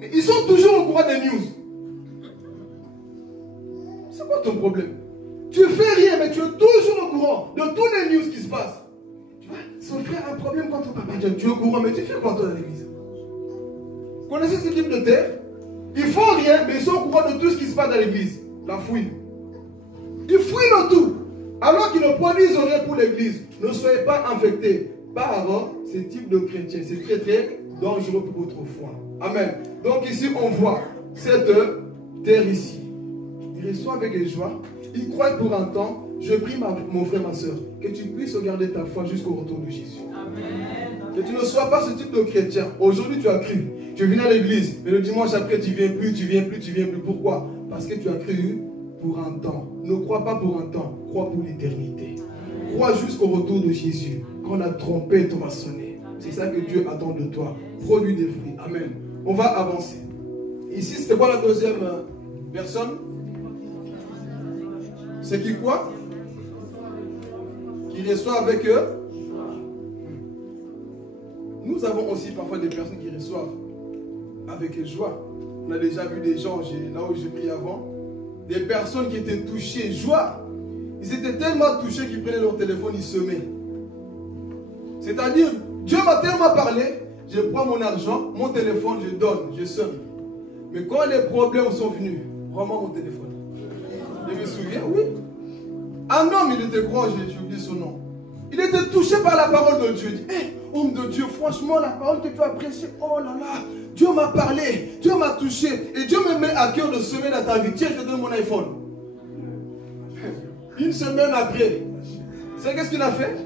Mais ils sont toujours au courant des news. C'est quoi ton problème? Tu fais rien, mais tu es toujours au courant de tous les news qui se passent. Tu vois, son frère a un problème contre papa John. Tu es au courant, mais tu fais quoi toi dans l'église? Vous connaissez ce type de terre? Ils font rien, mais ils sont au courant de tout ce qui se passe dans l'église. La fouine. Ils fouillent le tout. Alors qu'ils ne produisent rien pour l'église. Ne soyez pas infectés par ce type de chrétien. C'est très très dangereux pour votre foi. Amen. Donc ici on voit cette terre ici. Il reçoit avec joie. Il croit que pour un temps, je prie mon frère, ma soeur, que tu puisses garder ta foi jusqu'au retour de Jésus. Amen. Que tu ne sois pas ce type de chrétien. Aujourd'hui tu as cru. Tu viens à l'église. Mais le dimanche après tu viens plus, tu viens plus, tu viens plus. Pourquoi? Parce que tu as cru pour un temps. Ne crois pas pour un temps, crois pour l'éternité. Crois jusqu'au retour de Jésus. Quand la trompette va sonner. C'est ça que Dieu attend de toi. Produis des fruits. Amen. On va avancer. Ici, c'était quoi la deuxième personne? C'est qui quoi? Qui reçoit avec eux? Nous avons aussi parfois des personnes qui reçoivent avec joie. On a déjà vu des gens, là où j'ai pris avant, des personnes qui étaient touchées, joie. Ils étaient tellement touchés qu'ils prenaient leur téléphone, ils semaient. C'est-à-dire, Dieu m'a tellement parlé, je prends mon argent, mon téléphone, je donne, je sème. Mais quand les problèmes sont venus, rends-moi mon téléphone. Je me souviens, oui. Un homme, il était grand, j'ai oublié son nom. Il était touché par la parole de Dieu. Il dit, hey, homme de Dieu, franchement, la parole que tu as prêchée, oh là là, Dieu m'a parlé, Dieu m'a touché. Et Dieu me met à cœur de semer dans ta vie. Tiens, je te donne mon iPhone. Une semaine après, c'est qu'est-ce qu'il a fait?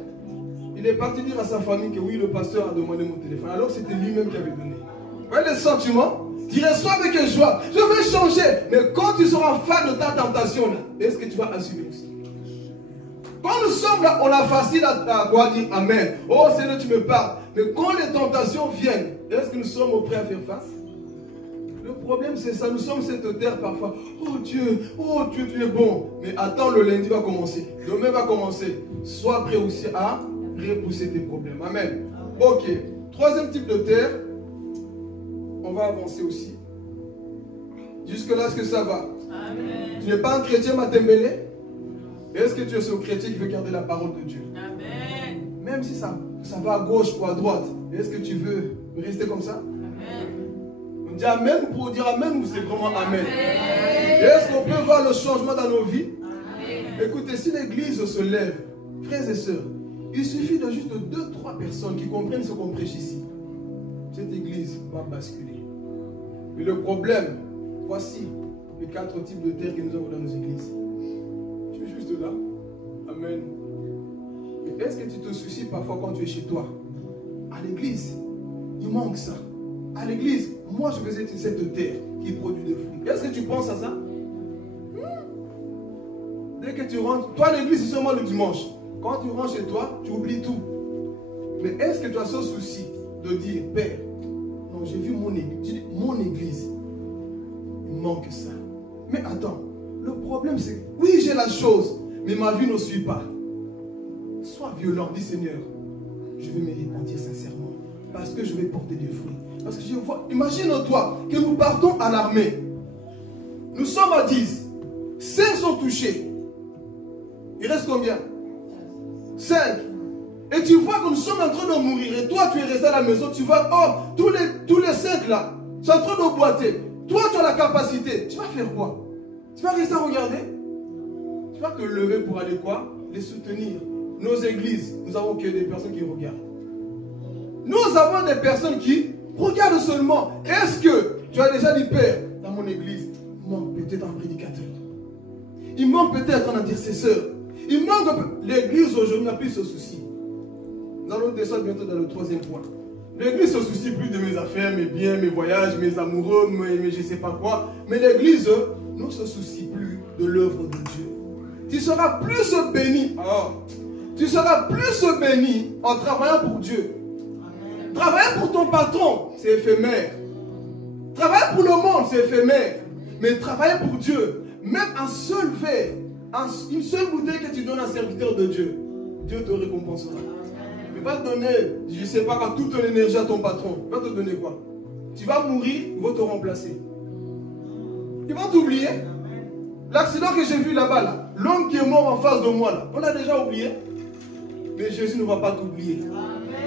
Il est parti dire à sa famille que oui, le pasteur a demandé mon téléphone. Alors c'était lui-même qui avait donné. Vous voyez les sentiments? Tu reçois avec joie. Je veux changer. Mais quand tu seras fan de ta tentation, est-ce que tu vas assumer aussi? Quand nous sommes là, on a facile à dire Amen. Oh Seigneur, tu me parles. Mais quand les tentations viennent, est-ce que nous sommes prêts à faire face? Le problème c'est ça, nous sommes cette terre parfois. Oh Dieu, tu es bon. Mais attends, le lundi va commencer. Demain va commencer. Sois prêt aussi à repousser tes problèmes. Amen. Ok. Troisième type de terre. On va avancer aussi. Jusque là, est-ce que ça va? Amen. Tu n'es pas un chrétien matembélé? Est-ce que tu es ce chrétien qui veut garder la parole de Dieu? Amen. Même si ça va à gauche ou à droite, est-ce que tu veux rester comme ça? Amen. On dit Amen pour dire Amen ou c'est vraiment Amen? Est-ce qu'on peut voir le changement dans nos vies? Amen. Écoutez, si l'église se lève, frères et sœurs, il suffit de juste 2-3 personnes qui comprennent ce qu'on prêche ici. Cette église va basculer. Mais le problème, voici les 4 types de terre que nous avons dans nos églises. Tu es juste là. Amen. Mais est-ce que tu te soucies parfois quand tu es chez toi? À l'église, il manque ça. À l'église, moi je faisais cette terre qui produit des fruits. Est-ce que tu penses à ça? Dès que tu rentres, toi l'église c'est seulement le dimanche. Quand tu rentres chez toi, tu oublies tout. Mais est-ce que tu as ce souci de dire, Père, non, j'ai vu mon église. Tu dis, mon église, il manque ça. Mais attends, le problème c'est, oui j'ai la chose, mais ma vie ne suit pas. Sois violent, dis Seigneur, je vais me repentir sincèrement, parce que je vais porter des fruits. Parce que je vois, imagine-toi que nous partons à l'armée. Nous sommes à 10. 5 sont touchés. Il reste combien? 5. Et tu vois que nous sommes en train de mourir. Et toi, tu es resté à la maison. Tu vois, oh, tous les 5 là, sont en train de boiter. Toi, tu as la capacité. Tu vas faire quoi? Tu vas rester à regarder? Tu vas te lever pour aller quoi? Les soutenir. Nos églises, nous avons que des personnes qui regardent. Nous avons des personnes qui regardent seulement. Est-ce que tu as déjà dit, Père, dans mon église, il manque peut-être un prédicateur. Il manque peut-être un intercesseur. Il manque l'église aujourd'hui n'a plus ce souci. Nous allons descendre bientôt dans le 3e point. L'église ne se soucie plus de mes affaires, mes biens, mes voyages, mes amoureux, mes je ne sais pas quoi. Mais l'église ne se soucie plus de l'œuvre de Dieu. Tu seras plus béni. Oh, tu seras plus béni en travaillant pour Dieu. Travailler pour ton patron, c'est éphémère. Travailler pour le monde, c'est éphémère. Mais travailler pour Dieu, même un seul verre, une seule bouteille que tu donnes à un serviteur de Dieu, Dieu te récompensera. Il va te donner, je ne sais pas, toute ton énergie à ton patron. Il va te donner quoi? Tu vas mourir, il va te remplacer. Ils vont t'oublier. L'accident que j'ai vu là-bas, là, l'homme qui est mort en face de moi, là, on l'a déjà oublié. Mais Jésus ne va pas t'oublier.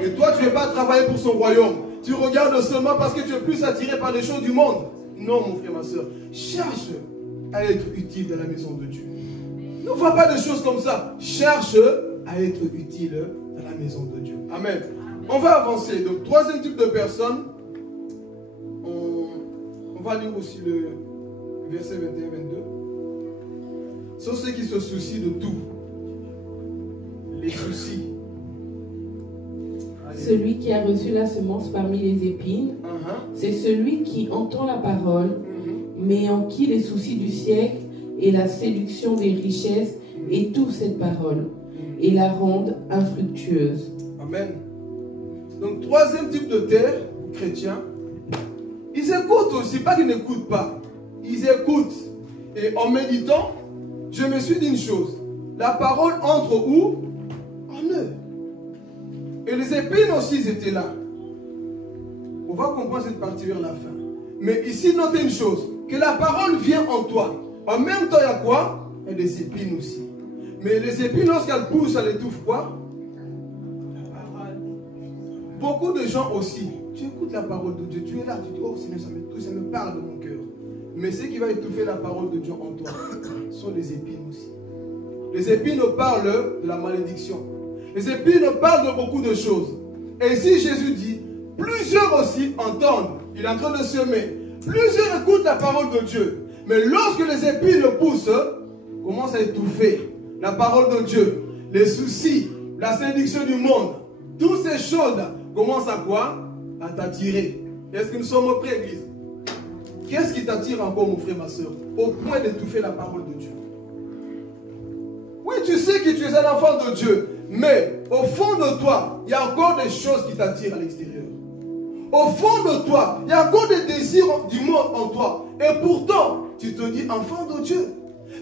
Et toi, tu ne veux pas travailler pour son royaume. Tu regardes seulement parce que tu es plus attiré par les choses du monde. Non, mon frère, ma soeur. Cherche à être utile dans la maison de Dieu. Ne vois pas des choses comme ça. Cherche à être utile dans la maison de Dieu. Amen. On va avancer. Donc, 3e type de personne. On va lire aussi le verset 21-22. Ce sont ceux qui se soucient de tout. Les soucis. Celui qui a reçu la semence parmi les épines, c'est celui qui entend la parole, mais en qui les soucis du siècle et la séduction des richesses étouffent cette parole et la rendent infructueuse. Amen. Donc, troisième type de terre, chrétiens, ils écoutent aussi, pas qu'ils n'écoutent pas. Ils écoutent. Et en méditant, je me suis dit une chose. La parole entre où? En eux. Et les épines aussi, ils étaient là. On va comprendre cette partie vers la fin. Mais ici, notez une chose. Que la parole vient en toi. En même temps, il y a quoi? Il y a des épines aussi. Mais les épines, lorsqu'elles poussent, elles étouffent quoi? Beaucoup de gens aussi, tu écoutes la parole de Dieu, tu es là, tu dis, oh Seigneur, ça me parle de mon cœur. Mais ce qui va étouffer la parole de Dieu en toi, sont les épines aussi. Les épines parlent de la malédiction. Les épines parlent de beaucoup de choses. Et ici, Jésus dit, plusieurs aussi entendent, il est en train de semer, plusieurs écoutent la parole de Dieu. Mais lorsque les épines poussent, commencent à étouffer la parole de Dieu, les soucis, la séduction du monde, toutes ces choses commencent à quoi? À t'attirer. Est-ce que nous sommes prêts, Église? Qu'est-ce qui t'attire encore, mon frère, ma soeur, au point d'étouffer la parole de Dieu? Oui, tu sais que tu es un enfant de Dieu, mais au fond de toi, il y a encore des choses qui t'attirent à l'extérieur. Au fond de toi, il y a encore des désirs du monde en toi. Et pourtant, tu te dis enfant de Dieu.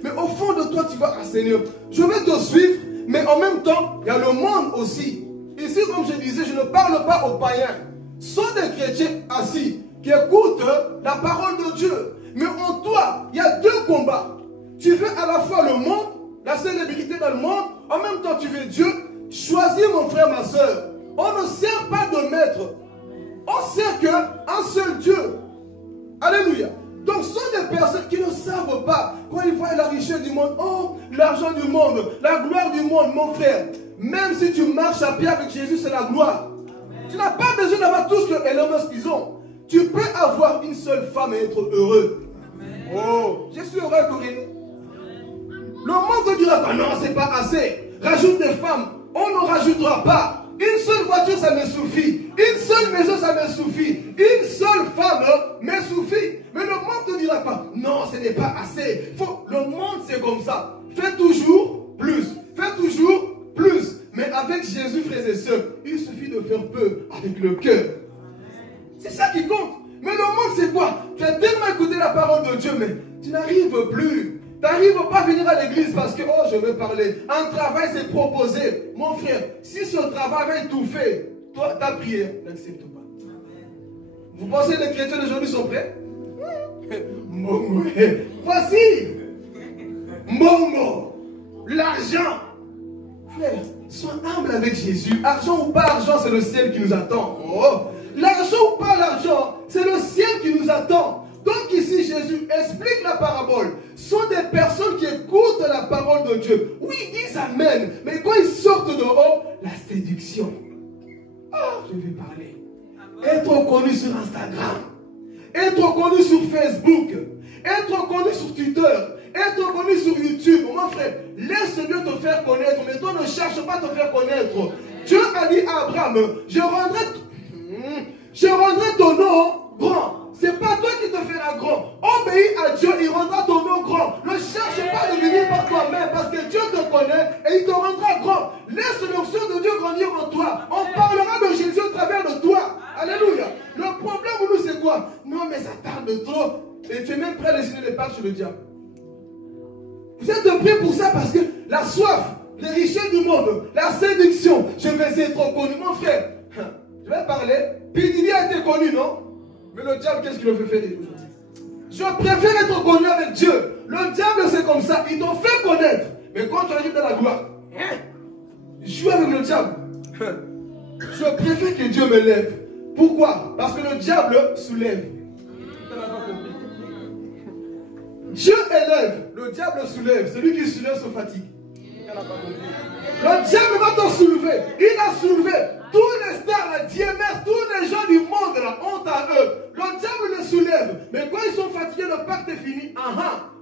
Mais au fond de toi, tu vas, ah Seigneur, je vais te suivre, mais en même temps, il y a le monde aussi. Ici, comme je disais, je ne parle pas aux païens. Ce sont des chrétiens assis qui écoutent la parole de Dieu. Mais en toi, il y a deux combats. Tu veux à la fois le monde, la célébrité dans le monde, en même temps tu veux Dieu. Choisis, mon frère, ma soeur. On ne sert pas de maître. On sert qu'un seul Dieu. Alléluia. Donc ce sont des personnes qui ne savent pas. Quand ils voient la richesse du monde, oh, l'argent du monde, la gloire du monde, mon frère. Même si tu marches à pied avec Jésus, c'est la gloire. Amen. Tu n'as pas besoin d'avoir tout ce que Elon Musk ils ont. Tu peux avoir une seule femme et être heureux. Amen. Oh, je suis heureux, Corinne. Le monde te dira que non, c'est pas assez. Rajoute des femmes. On ne rajoutera pas. Une seule voiture, ça me suffit. Une seule maison, ça me suffit. Une seule femme me suffit. Mais le monde ne te dira pas, non, ce n'est pas assez. Le monde, c'est comme ça. Fais toujours plus. Fais toujours plus. Mais avec Jésus, frères et sœurs, il suffit de faire peu avec le cœur. C'est ça qui compte. Mais le monde, c'est quoi? Tu as tellement écouté la parole de Dieu, mais tu n'arrives plus. Tu n'arrives pas à venir à l'église parce que, oh, je veux parler. Un travail s'est proposé. Mon frère, si ce travail va étouffer, toi, ta prière, n'accepte pas. Vous pensez que les chrétiens d'aujourd'hui sont prêts? Voici. Momo. L'argent. Frère, sois humble avec Jésus. Argent ou pas argent, c'est le ciel qui nous attend. Oh. L'argent ou pas l'argent, c'est le ciel qui nous attend. Donc ici, Jésus explique la parabole. Ce sont des personnes qui écoutent la parole de Dieu. Oui, ils disent Amen. Mais quand ils sortent dehors, la séduction. Oh, je vais parler. Être connu sur Instagram. Être connu sur Facebook. Être connu sur Twitter. Être connu sur YouTube. Mon frère, laisse Dieu te faire connaître. Mais toi, ne cherche pas à te faire connaître. Dieu a dit à Abraham, je rendrai ton nom grand. C'est pas toi qui te feras grand. Obéis à Dieu, il rendra ton nom grand. Ne cherche pas de venir par toi-même parce que Dieu te connaît et il te rendra grand. Laisse l'onction de Dieu grandir en toi. On parlera de Jésus au travers de toi. Alléluia. Le problème pour nous, c'est quoi? Non, mais ça tarde trop. Et tu es même prêt à dessiner les pattes sur le diable. Vous êtes prêts pour ça parce que la soif, les richesses du monde, la séduction, je vais être connu. Mon frère, je vais parler. Pidini a été connu, non? Mais le diable, qu'est-ce qu'il le fait faire aujourd'hui? Je préfère être connu avec Dieu. Le diable, c'est comme ça. Il t'en fait connaître. Mais quand tu arrives dans la gloire, joue avec le diable. Je préfère que Dieu me lève. Pourquoi? Parce que le diable soulève. Dieu élève, le diable soulève. Celui qui soulève se fatigue. Le diable va t'en soulever. Il a soulevé. Tous les stars, la diamètre, tous les gens du monde là, ont à eux. Le diable les soulève. Mais quand ils sont fatigués, le pacte est fini.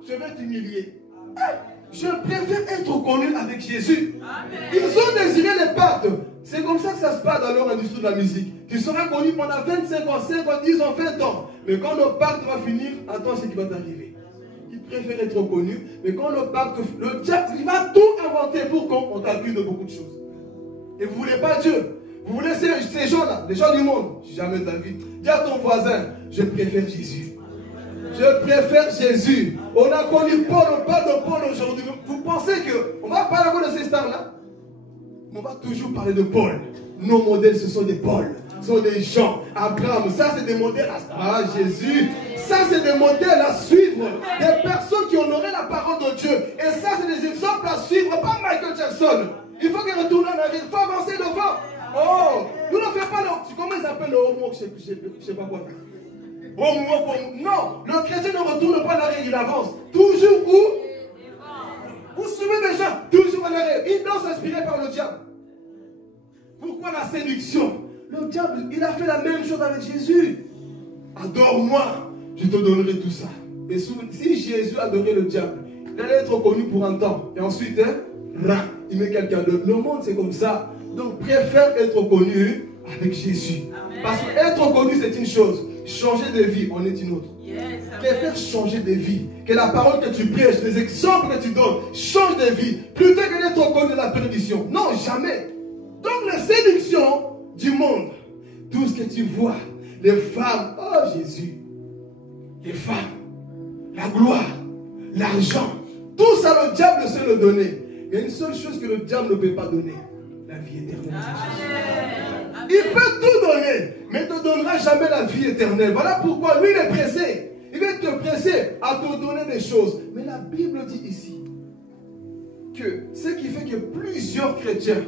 Je vais t'humilier. Je préfère être connu avec Jésus. Amen. Ils ont désiré les pactes. C'est comme ça que ça se passe dans leur industrie de la musique. Tu seras connu pendant 25 ans, 5 ans, 10 ans, 20 ans. Mais quand le pacte va finir, attends ce qui va t'arriver. préfères être connu, mais quand le pacte, le diable, il va tout inventer pour qu'on t'accuse de beaucoup de choses. Et vous ne voulez pas Dieu. Vous voulez ces gens-là, les gens du monde. Jamais de la vie. Dis à ton voisin, je préfère Jésus. Je préfère Jésus. On a connu Paul, on parle de Paul aujourd'hui. Vous pensez qu'on va parler encore de ces stars-là? On va toujours parler de Paul. Nos modèles, ce sont des Paul. Ce sont des gens. Abraham, ça c'est des modèles à Jésus. Ça c'est des modèles à suivre. Des personnes qui honoraient la parole de Dieu. Et ça c'est des exemples à suivre. Pas Michael Jackson. Il faut qu'il retourne en arrière. Il faut avancer devant. Oh, nous ne faisons pas le... Comment ils appellent le homo? Je ne sais pas quoi. Non, le chrétien ne retourne pas en arrière, il avance. Toujours où? Vous suivez des gens, toujours en arrière. Ils sont inspirés par le diable. Pourquoi la séduction? Le diable, il a fait la même chose avec Jésus. Adore-moi, je te donnerai tout ça. Et si Jésus adorait le diable, il allait être connu pour un temps. Et ensuite, il met quelqu'un d'autre. Le monde, c'est comme ça. Donc, préfère être connu avec Jésus. Amen. Parce qu'être connu, c'est une chose. Changer de vie, on est une autre. Yes, préfère changer de vie. Que la parole que tu prêches, les exemples que tu donnes, change de vie. Plutôt que d'être connu de la perdition. Non, jamais. Donc, la séduction du monde, tout ce que tu vois, les femmes, oh Jésus, les femmes, la gloire, l'argent, tout ça, le diable sait le donner. Il y a une seule chose que le diable ne peut pas donner. La vie éternelle. Il peut tout donner, mais ne te donnera jamais la vie éternelle. Voilà pourquoi lui il est pressé. Il va te presser à te donner des choses. Mais la Bible dit ici que ce qui fait que plusieurs chrétiens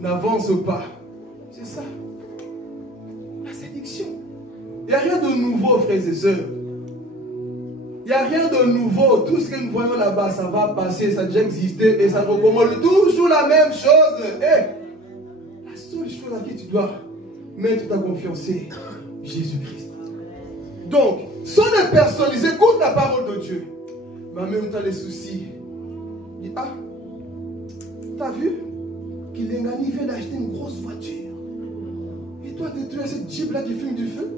n'avancent pas, c'est ça. La séduction. Il n'y a rien de nouveau, frères et sœurs. Il n'y a rien de nouveau. Tout ce que nous voyons là-bas, ça va passer, ça a déjà existé et ça recommande toujours la même chose. La seule chose à qui tu dois mettre ta confiance, c'est Jésus-Christ. Donc, sont des personnes, ils écoutent la parole de Dieu, mais en même temps les soucis. Ils disent, ah, t'as vu qu'il vient d'acheter une grosse voiture. Et toi, tu as cette Jeep là qui fume du feu.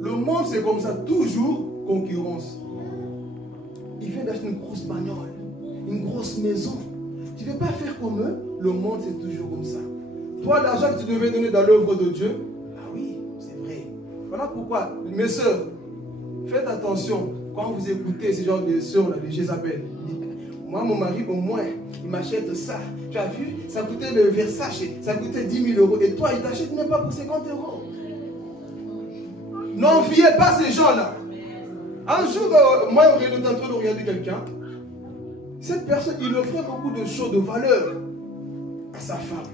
Le monde, c'est comme ça, toujours concurrence. Il vient d'acheter une grosse bagnole, une grosse maison. Tu ne veux pas faire comme eux. Le monde, c'est toujours comme ça. Toi, l'argent que tu devais donner dans l'œuvre de Dieu, ah oui, c'est vrai. Voilà pourquoi, mes soeurs, faites attention quand vous écoutez ce genre de soeurs, de Jézabel. Moi, mon mari, au moins, il m'achète ça. Tu as vu, ça coûtait le Versace, ça coûtait 10 000 euros. Et toi, il t'achète même pas pour 50 euros. N'enviez pas ces gens-là. Un jour, moi, on est en train de regarder quelqu'un. Cette personne, il offrait beaucoup de choses de valeur à sa femme.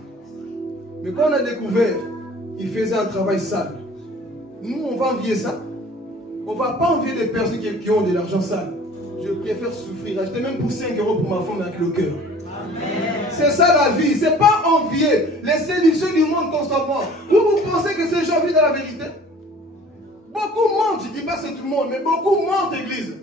Mais quand on a découvert, il faisait un travail sale. Nous, on va envier ça. On ne va pas envier des personnes qui ont de l'argent sale. Je préfère souffrir. Acheter même pour 5 euros pour ma femme avec le cœur. C'est ça la vie. C'est pas envier les séductions du monde constamment. Vous pensez que ces gens vivent dans la vérité? Beaucoup mentent. Je ne dis pas c'est tout le monde, mais beaucoup mentent, église.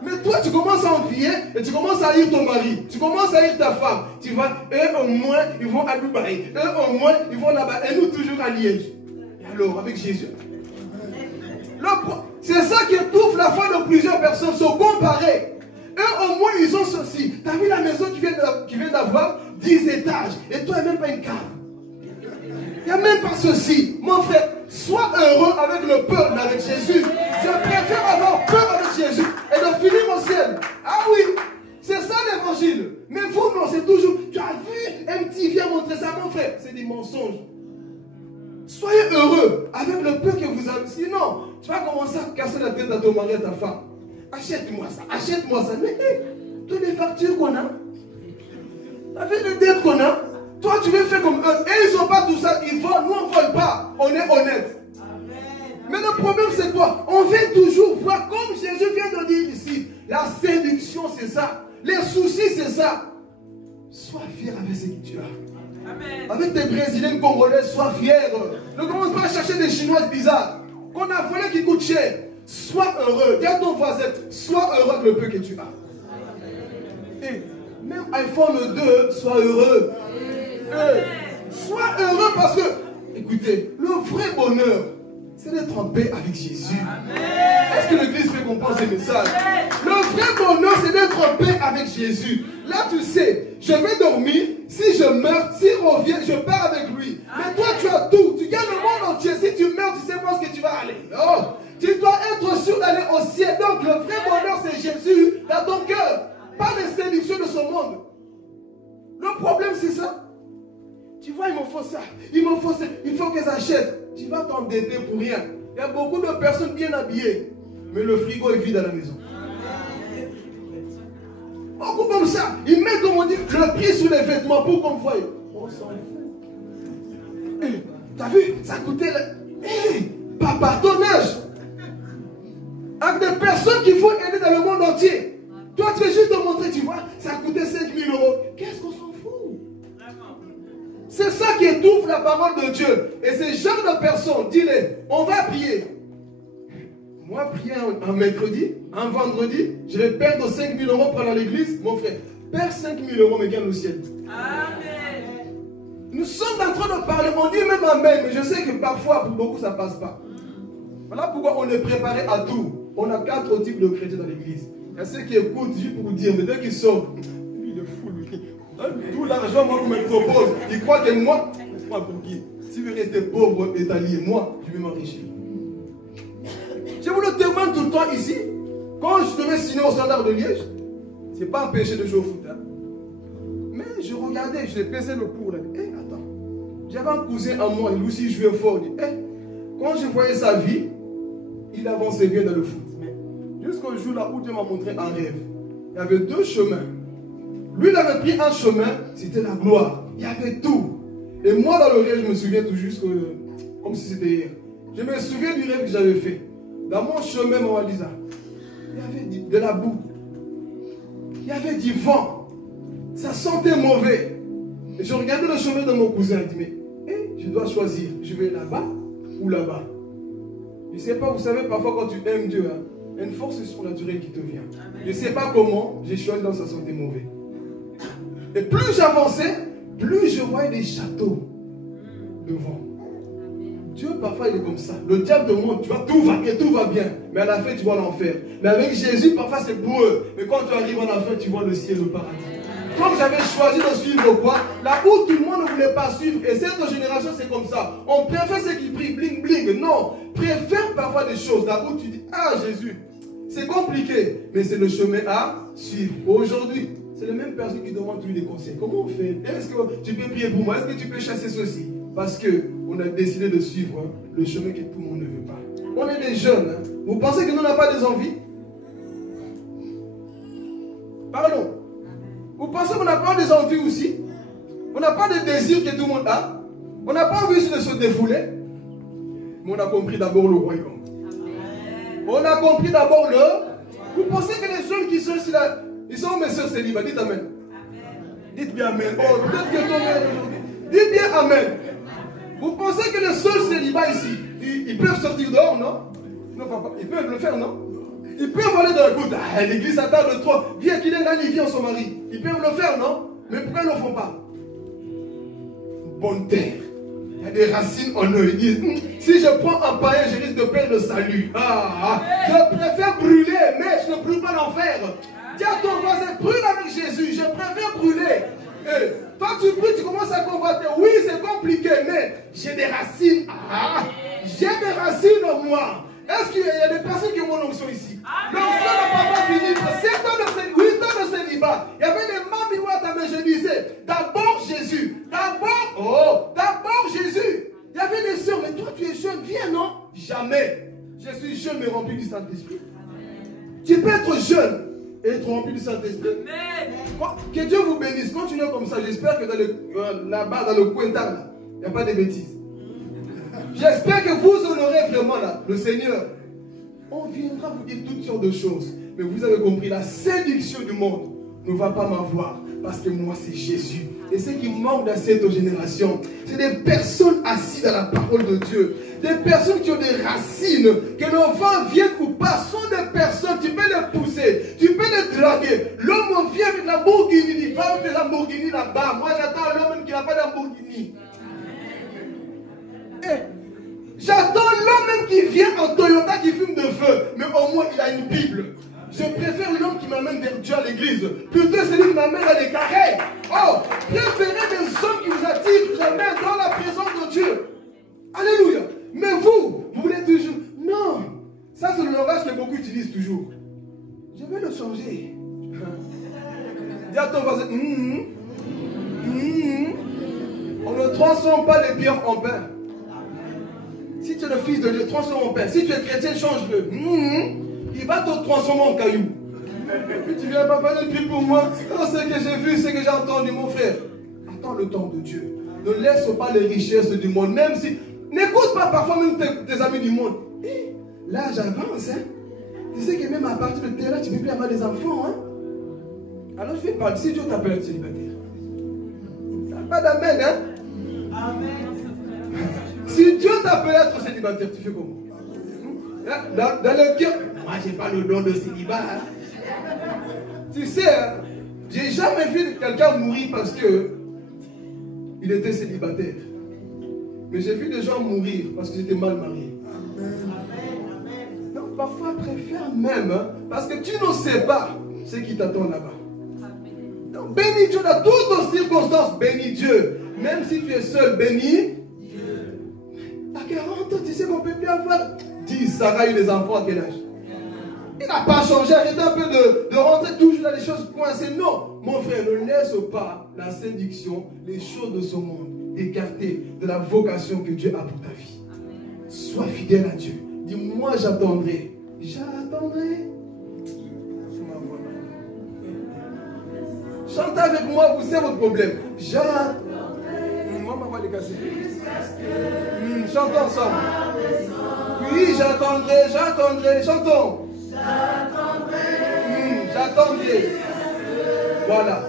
Mais toi, tu commences à envier et tu commences à haïr ton mari. Tu commences à haïr ta femme. Tu vas, eux au moins, ils vont à Dubaï. Eux au moins, ils vont là-bas. Et nous, toujours à Liège. Et alors, avec Jésus. C'est ça qui étouffe la foi de plusieurs personnes. Se comparer. Eux au moins, ils ont ceci. Tu as vu la maison qui vient d'avoir 10 étages. Et toi, il n'y a même pas une cave. Il n'y a même pas ceci. Mon frère, sois heureux avec le peuple, avec Jésus. Je préfère avoir peur avec Jésus et de finir au ciel. Ah oui, c'est ça l'évangile. Mais vous, non, c'est toujours, tu as vu, MTV a montré ça, mon frère. C'est des mensonges. Soyez heureux avec le peu que vous avez. Sinon, tu vas commencer à casser la tête à ton mari et à ta femme. Achète-moi ça, achète-moi ça. Mais toutes les factures qu'on a, avec les dettes qu'on a, toi tu veux faire comme eux. Et ils n'ont pas tout ça, ils volent, nous on ne vole pas. On est honnête. Mais le problème c'est quoi? On veut toujours voir, comme Jésus vient de dire ici, la séduction c'est ça. Les soucis c'est ça. Sois fier avec ce que tu as. Amen. Avec tes Brésiliennes Congolais, sois fier. Ne commence pas à chercher des Chinoises bizarres qu'on a volé qui coûtent cher. Sois heureux. Garde ton voisin. Sois heureux avec le peu que tu as. Et même iPhone 2, sois heureux. Sois heureux parce que, écoutez, le vrai bonheur, c'est d'être en paix avec Jésus. Est-ce que l'église peut comprendre ces messages? Le vrai bonheur, c'est d'être en paix avec Jésus. Là, tu sais, je vais dormir. Si je meurs, s'il revient, je pars avec lui. Mais toi, tu as tout. Tu gagnes le monde entier. Si tu meurs, tu sais pas où tu vas aller. Oh, tu dois être sûr d'aller au ciel. Donc, le vrai bonheur, c'est Jésus dans ton cœur. Pas les séductions de ce monde. Le problème, c'est ça. Tu vois, il me faut ça. Il me faut ça. Il faut que j'achète. Tu vas t'endetter pour rien. Il y a beaucoup de personnes bien habillées. Mais le frigo est vide à la maison. Beaucoup comme ça. Ils mettent, comme on dit, le prix sur les vêtements pour qu'on voie. On s'en fout. T'as vu? Ça coûtait papa, ton âge. Avec des personnes qu'il faut aider dans le monde entier. Toi, tu veux juste te montrer, tu vois, ça coûtait 5 000 €. Qu'est-ce qu'on s'en fout? C'est ça qui étouffe la parole de Dieu. Et ces genre de personnes, dis-les, on va prier. Moi, prier un mercredi, un vendredi, je vais perdre 5 000 € pour aller à l'église. Mon frère, perds 5 000 € mais gagne le ciel. Amen. Nous sommes en train de parler, on dit même amen, mais je sais que parfois, pour beaucoup, ça ne passe pas. Voilà pourquoi on est préparé à tout. On a 4 types de chrétiens dans l'église. Il y a ceux qui écoutent juste pour vous dire, mais dès qu'ils sortent, lui, il est fou, lui. Tout l'argent, moi, vous me propose. Il croit que moi pour qui? Si vous restez pauvre et allié, moi, je vais m'enrichir. Je vous le témoigne tout le temps ici. Quand je devais signer au Standard de Liège, ce n'est pas un péché de jouer au foot. Hein. Mais je regardais, je pesais le pour. Attends. J'avais un cousin à moi, il aussi jouait fort. Quand je voyais sa vie, il avançait bien dans le foot. Mais jusqu'au jour là où Dieu m'a montré un rêve. Il y avait 2 chemins. Lui, il avait pris un chemin, c'était la gloire. Il y avait tout. Et moi, dans le rêve, je me souviens tout juste comme si c'était hier. Je me souviens du rêve que j'avais fait. Dans mon chemin, maman Lisa, il y avait de la boue. Il y avait du vent. Ça sentait mauvais. Et je regardais le chemin de mon cousin. Il dit, mais je dois choisir. Je vais là-bas ou là-bas. Je ne sais pas, vous savez, parfois quand tu aimes Dieu, hein, il y a une force surnaturelle qui te vient. Je ne sais pas comment, j'ai choisi dans ça sentait mauvais. Et plus j'avançais, plus je voyais des châteaux devant. Dieu, parfois, il est comme ça. Le diable te montre, tu vois, tout va bien. Mais à la fin, tu vois l'enfer. Mais avec Jésus, parfois, c'est boueux. Mais quand tu arrives à la fin, tu vois le ciel, le paradis. Comme j'avais choisi de suivre quoi? Là où tout le monde ne voulait pas suivre. Et cette génération, c'est comme ça. On préfère ceux qui prient, bling, bling. Non. Préfère parfois des choses. Là où tu dis, ah, Jésus, c'est compliqué. Mais c'est le chemin à suivre. Aujourd'hui, c'est les mêmes personnes qui demandent tous les conseils. Comment on fait? Est-ce que tu peux prier pour moi? Est-ce que tu peux chasser ceci? Parce qu'on a décidé de suivre le chemin que tout le monde ne veut pas. On est des jeunes. Hein. Vous pensez que nous n'avons pas des envies? Parlons. Vous pensez qu'on n'a pas des envies aussi? On n'a pas de désirs que tout le monde a? On n'a pas envie de se défouler? Mais on a compris d'abord le royaume. On a compris d'abord le... Vous pensez que les jeunes qui sont ici là, ils sont mes soeurs célibats? Dites amen. Dites bien amen. Oh, peut-être que ton mère aujourd'hui. Dites bien amen. Vous pensez que les seuls célibats ici, ils peuvent sortir dehors, non? Non, papa, ils peuvent le faire, non? Ils peuvent aller dans le goutte. Ah, l'église attend de trop. Viens qu'il ait un vient son mari. Ils peuvent le faire, non? Mais pourquoi ils ne le font pas? Bonne terre. Il y a des racines en eux. Ils disent, si je prends un païen, je risque de perdre le salut. Je préfère brûler, mais je ne brûle pas l'enfer. Dis à ton voisin, brûle avec Jésus. Je préfère brûler. Toi, tu brûles, tu commences à convoiter. Oui, c'est compliqué, mais j'ai des racines. J'ai des racines en moi. Est-ce qu'il y a des personnes qui ont mon onction ici? L'onction n'a pas fini. 8 ans de célibat. Il y avait des mamiwata, mais je disais, d'abord Jésus. D'abord Jésus. Il y avait des sœurs, mais toi tu es jeune, viens, non? Jamais. Je suis jeune, mais rempli du Saint-Esprit. Tu peux être jeune et être rempli du Saint-Esprit. Que Dieu vous bénisse. Continuez comme ça. J'espère que là-bas, dans le coin tard, il n'y a pas de bêtises. J'espère que vous honorez vraiment là, le Seigneur. On viendra vous dire toutes sortes de choses. Mais vous avez compris, la séduction du monde ne va pas m'avoir. Parce que moi, c'est Jésus. Et ce qui manque dans cette génération, c'est des personnes assises dans la parole de Dieu. Des personnes qui ont des racines, que le vent vienne ou pas, sont des personnes, tu peux les pousser, tu peux les draguer. L'homme vient avec la Lamborghini, il va avec la Lamborghini là-bas. Moi, j'attends l'homme qui n'a pas de Lamborghini. J'attends l'homme même qui vient en Toyota qui fume de feu, mais au moins il a une Bible. Je préfère l'homme qui m'amène vers Dieu à l'église plutôt celui qui m'amène à des carrés. Oh, préférez des hommes qui vous attirent jamais dans la présence de Dieu. Alléluia. Mais vous voulez toujours. Non. Ça, c'est le langage que beaucoup utilisent toujours. Je vais le changer. Dis à ton voisin. On ne transforme pas les pierres en pain. Si tu es le fils de Dieu, transforme en pain. Si tu es chrétien, change-le. Il va te transformer en caillou. Et puis tu viens, papa, ne prie pour moi. Oh, ce que j'ai vu, ce que j'ai entendu, mon frère. Attends le temps de Dieu. Ne laisse pas les richesses du monde. Même si. N'écoute pas parfois même tes amis du monde. Et là, j'avance. Hein. Tu sais que même à partir de terre, tu ne peux plus avoir des enfants. Hein. Alors je fais pas. Si Dieu t'appelle à être célibataire. Tu n'as pas d'amen. Hein. Amen. Si Dieu t'appelle à être célibataire, tu fais comment? Dans le cœur. Moi, je n'ai pas le don de célibat. Hein. Tu sais, hein, j'ai jamais vu quelqu'un mourir parce que il était célibataire. Mais j'ai vu des gens mourir parce qu'ils étaient mal mariés. Donc parfois, préfère même, hein, parce que tu ne sais pas ce qui t'attend là-bas. Donc bénis Dieu dans toutes les circonstances. Bénis Dieu. Même si tu es seul, bénis Dieu. À 40 ans, tu sais qu'on ne peut plus avoir. Dis, Sarah a eu des enfants à quel âge? Il n'a pas changé. Arrêtez un peu de rentrer toujours dans les choses coincées. Non, mon frère, ne laisse pas la séduction, les choses de ce monde, écarter de la vocation que Dieu a pour ta vie. Amen. Sois fidèle à Dieu. Dis, moi j'attendrai. J'attendrai. Chantez avec moi, vous savez votre problème. J'attendrai. Moi, ma voix est cassée. Chantons ensemble. Oui, j'attendrai, j'attendrai. Chantons. J'attendrai. Voilà.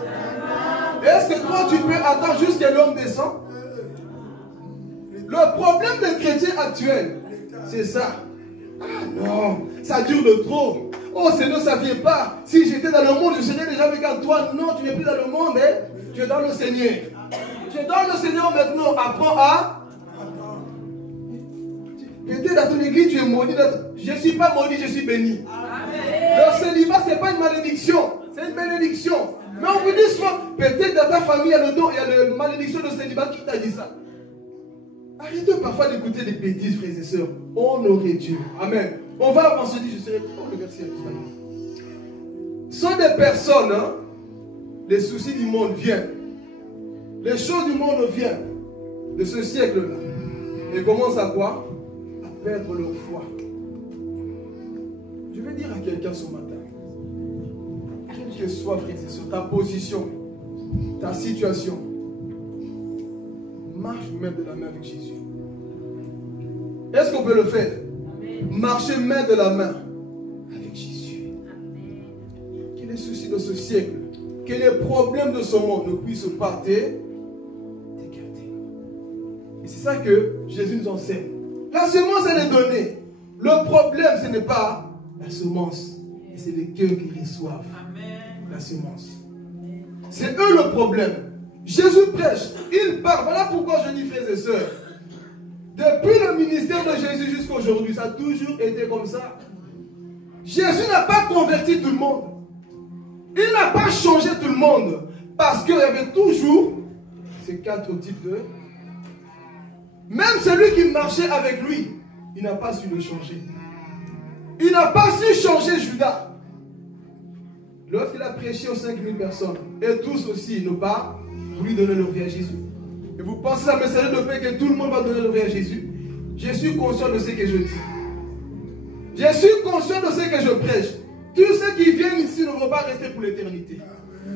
Est-ce que toi tu peux attendre jusqu'à l'homme descend? Le problème des chrétiens actuels, c'est ça. Ah non, ça dure de trop. Oh Seigneur, ça ne vient pas. Si j'étais dans le monde, je serais déjà avec toi. Non, tu n'es plus dans le monde, hein? Tu es dans le Seigneur. Tu es dans le Seigneur maintenant. Apprends à. Peut-être dans ton église, tu es maudit. Je ne suis pas maudit, je suis béni. Le célibat, ce n'est pas une malédiction, c'est une bénédiction. Mais on vous dit souvent, peut-être dans ta famille, il y a le don, il y a la malédiction de célibat. Qui t'a dit ça? Arrêtez parfois d'écouter des bêtises, frères et sœurs. Honorez Dieu. Amen. On va avancer, je serai pour le verset. Ce sont des personnes, hein, les soucis du monde viennent. Les choses du monde viennent de ce siècle-là. Et commencent à quoi? À perdre leur foi. Je vais dire à quelqu'un ce matin, quelle que soit, frère et sœur, ta position, ta situation, marche main de la main avec Jésus. Est-ce qu'on peut le faire? Marcher main de la main avec Jésus. Que les soucis de ce siècle, que les problèmes de ce monde ne puissent pas t'écarter. Et c'est ça que Jésus nous enseigne. La semence, elle est donnée. Le problème, ce n'est pas la semence, et c'est les cœurs qui reçoivent la semence. C'est eux le problème. Jésus prêche, il parle. Voilà pourquoi je dis, frères et sœurs, depuis le ministère de Jésus jusqu'à aujourd'hui, ça a toujours été comme ça. Jésus n'a pas converti tout le monde. Il n'a pas changé tout le monde. Parce qu'il y avait toujours ces 4 types de... Même celui qui marchait avec lui, il n'a pas su le changer. Il n'a pas su changer Judas. Lorsqu'il a prêché aux 5000 personnes, et tous aussi n'ont pas voulu donner leur vie à Jésus. Et vous pensez à messager de paix que tout le monde va donner leur vie à Jésus? Je suis conscient de ce que je dis. Je suis conscient de ce que je prêche. Tous ceux qui viennent ici ne vont pas rester pour l'éternité.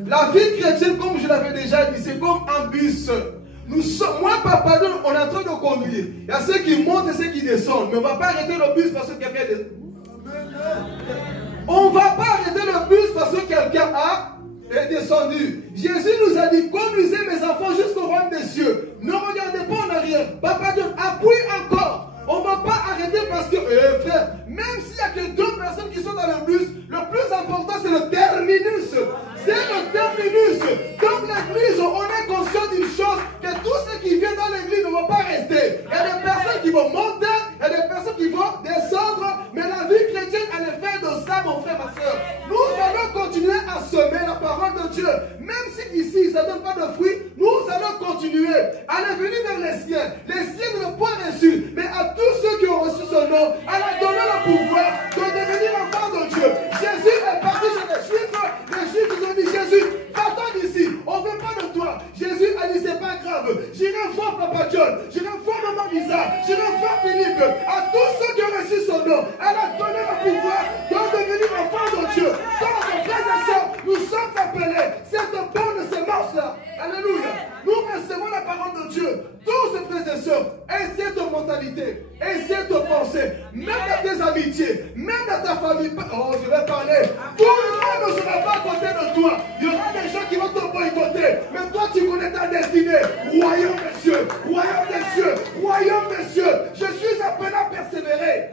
La vie chrétienne, comme je l'avais déjà dit, c'est comme un bus. Nous sommes, moi, papa, on est en train de conduire. Il y a ceux qui montent et ceux qui descendent. Mais on ne va pas arrêter le bus parce que quelqu'un est... On ne va pas arrêter le bus parce que quelqu'un est descendu. Jésus nous a dit, conduisez mes enfants jusqu'au royaume des cieux. Ne regardez pas en arrière. Papa Dieu, appuie encore. On ne va pas arrêter parce que, frère, même s'il n'y a que 2 personnes qui sont dans le bus, le plus important c'est le terminus. C'est le terminus. Dans l'église, on est conscient d'une chose, que tous ceux qui viennent dans l'église ne vont pas rester. Il y a des personnes qui vont monter, il y a des personnes qui vont à semer la parole de Dieu. Même si ici, ça ne donne pas de fruits, nous allons continuer à aller venir vers les siens. Les siens ne l'ont pas reçu, mais à tous ceux qui ont reçu son nom, elle a donné le pouvoir de devenir enfant de Dieu. Jésus est parti chez les Juifs. Les Juifs nous ont dit, Jésus, va-t'en d'ici, on ne veut pas de toi. Jésus a dit, c'est pas grave, j'irai voir Papa John, j'irai voir Maman Lisa, j'irai voir Philippe. À tous ceux qui ont reçu son nom, elle a donné le pouvoir de devenir enfant de Dieu. Donc, frères et sœurs, nous sommes appelés cette bonne semence-là. Alléluia. Nous recevons la parole de Dieu. Tous ces frères et sœurs, essaie de mentalité, essaie de penser, même dans tes amitiés, même dans ta famille. Oh, je vais parler. Tout le monde ne sera pas à côté de toi. Il y aura des gens qui vont te boycotter. Mais toi, tu connais ta destinée. Royaume des cieux, royaume des cieux, royaume des cieux. Je suis appelé à persévérer.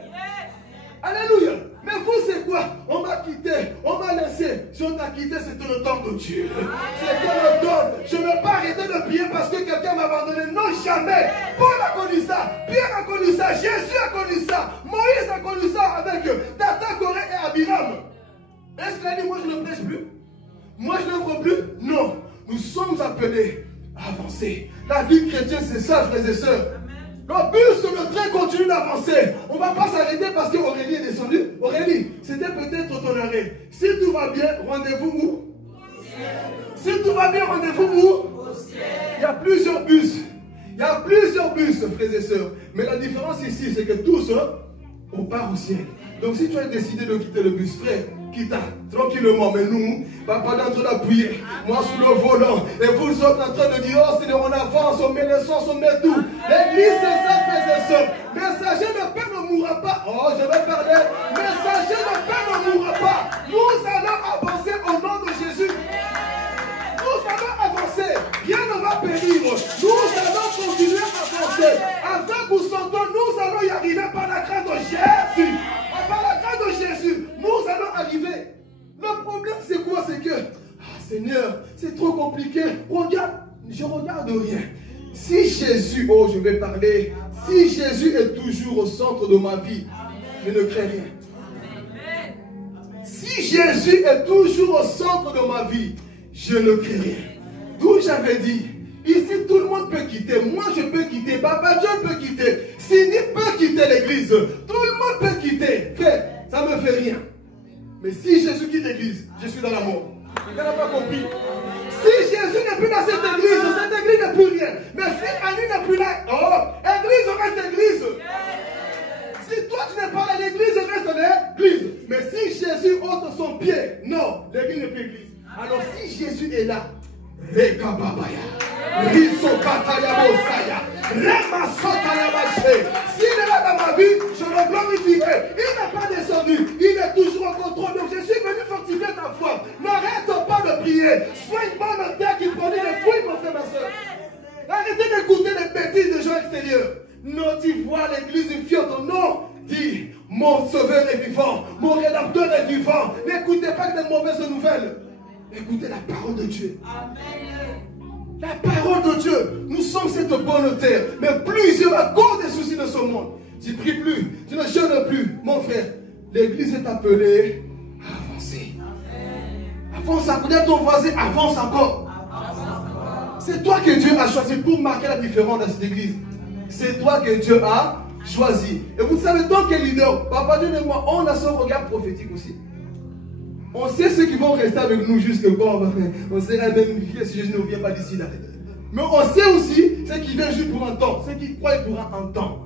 Alléluia. Mais vous, c'est quoi? On m'a quitté, on m'a laissé. Si on t'a quitté, c'était le temps de Dieu. C'était le temps. Je ne vais pas arrêter de prier parce que quelqu'un m'a abandonné. Non, jamais. Paul a connu ça. Pierre a connu ça. Jésus a connu ça. Moïse a connu ça avec Tata, Corée et Abiram. Est-ce qu'il a dit, moi, je ne prêche plus? Moi, je n'œuvre plus? Non. Nous sommes appelés à avancer. La vie chrétienne, c'est ça, frères et sœurs. Le but sur le train continue d'avancer. On ne va pas s'arrêter parce qu'Aurélie est descendue. Aurélie, c'était peut-être ton arrêt. Si tout va bien, rendez-vous où? Si tout va bien, rendez-vous où? Il y a plusieurs bus. Il y a plusieurs bus, frères et sœurs. Mais la différence ici, c'est que tous, on part au ciel. Donc si tu as décidé de quitter le bus, frère, quitte tranquillement, mais nous, papa est en train d'appuyer, moi sous le volant, et vous autres en train de dire, oh Seigneur, on avance, on met le sens, on met tout. L'église, c'est ça, frères et sœurs. Messager de paix ne mourra pas. Oh, je vais parler. Messager de paix ne mourra pas. Nous allons avancer au nom de Jésus. Nous allons avancer. Rien ne va périr. Nous allons continuer à avancer. Avec ou sans toi, nous allons y arriver par la grâce de Jésus. Par la grâce de Jésus, nous allons arriver. Le problème, c'est quoi? C'est que, Seigneur, c'est trop compliqué. Regarde, je regarde rien. Si Jésus, oh, je vais parler. Si Jésus est toujours au centre de ma vie, je ne crains rien. Si Jésus est toujours au centre de ma vie, je ne crains rien. D'où j'avais dit, ici tout le monde peut quitter. Moi je peux quitter. Papa John peut quitter. Sini peut quitter l'église. Tout le monde peut quitter. Frère, ça ne me fait rien. Mais si Jésus quitte l'église, je suis dans la mort. Quelqu'un n'a pas compris. Si Jésus n'est plus dans cette église n'est plus rien. Mais si Annie n'est plus là, oh, église reste église. Si toi tu n'es pas là, l'église reste l'église. Mais si Jésus ôte son pied, non, l'église n'est plus église. Alors si Jésus est là, s'il est là dans ma vie, je le glorifierai. Il n'est pas descendu, il est toujours en contrôle. Donc je suis venu fortifier ta foi. N'arrête pas de prier. Sois une bonne terre qui produit des fruits, mon frère, ma soeur. Arrêtez d'écouter les bêtises des gens extérieurs. Non, tu vois l'église fiante. Non, dis, mon sauveur est vivant, mon rédempteur est vivant. N'écoutez pas que des mauvaises nouvelles. Écoutez la parole de Dieu. Amen. La parole de Dieu. Nous sommes cette bonne terre. Mais plusieurs à cause des soucis de ce monde. Tu ne pries plus. Tu ne jeûnes plus. Mon frère, l'église est appelée à avancer. Amen. Avance à côté de ton voisin. Avance encore. C'est toi que Dieu a choisi pour marquer la différence dans cette église. C'est toi que Dieu a choisi. Et vous savez, tant que leader, Papa Dieu et moi, on a son regard prophétique aussi. On sait ceux qui vont rester avec nous jusque bon. On sait même si Jésus ne vient pas d'ici là. Mais on sait aussi ceux qui viennent juste pour un temps. Ceux qui croient pour un temps.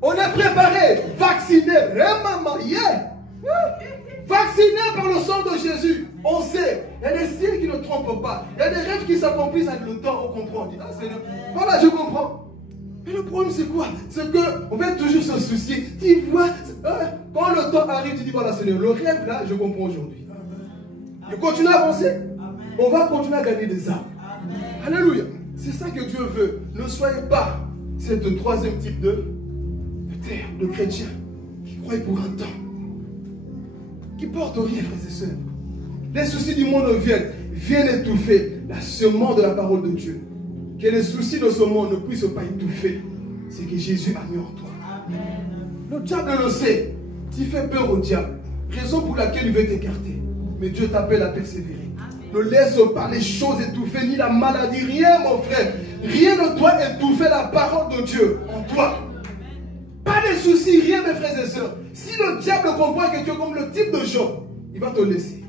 On est préparé, vacciné, vraiment, yeah. Vacciné par le sang de Jésus. On sait. Il y a des signes qui ne trompent pas. Il y a des rêves qui s'accomplissent avec le temps. On comprend. On dit, ah Seigneur, voilà, je comprends. Mais le problème, c'est quoi? C'est qu'on va toujours se soucier. Tu vois, quand le temps arrive, tu dis, voilà Seigneur, le rêve là, je comprends aujourd'hui. Et continue à avancer. On va continuer à gagner des âmes. Alléluia. C'est ça que Dieu veut. Ne soyez pas cette troisième type de terre, de chrétiens, qui croient pour un temps, qui portent rien, frères et sœurs. Les soucis du monde viennent étouffer la semence de la parole de Dieu. Que les soucis de ce monde ne puissent pas étouffer ce que Jésus a mis en toi. Le diable le sait. Tu fais peur au diable. Raison pour laquelle il veut t'écarter. Mais Dieu t'appelle à persévérer. Ne laisse pas les choses étouffer, ni la maladie, rien mon frère. Rien ne doit étouffer la parole de Dieu en toi. Pas de soucis, rien mes frères et sœurs. Si le diable comprend que tu es comme le type de Job, il va te laisser.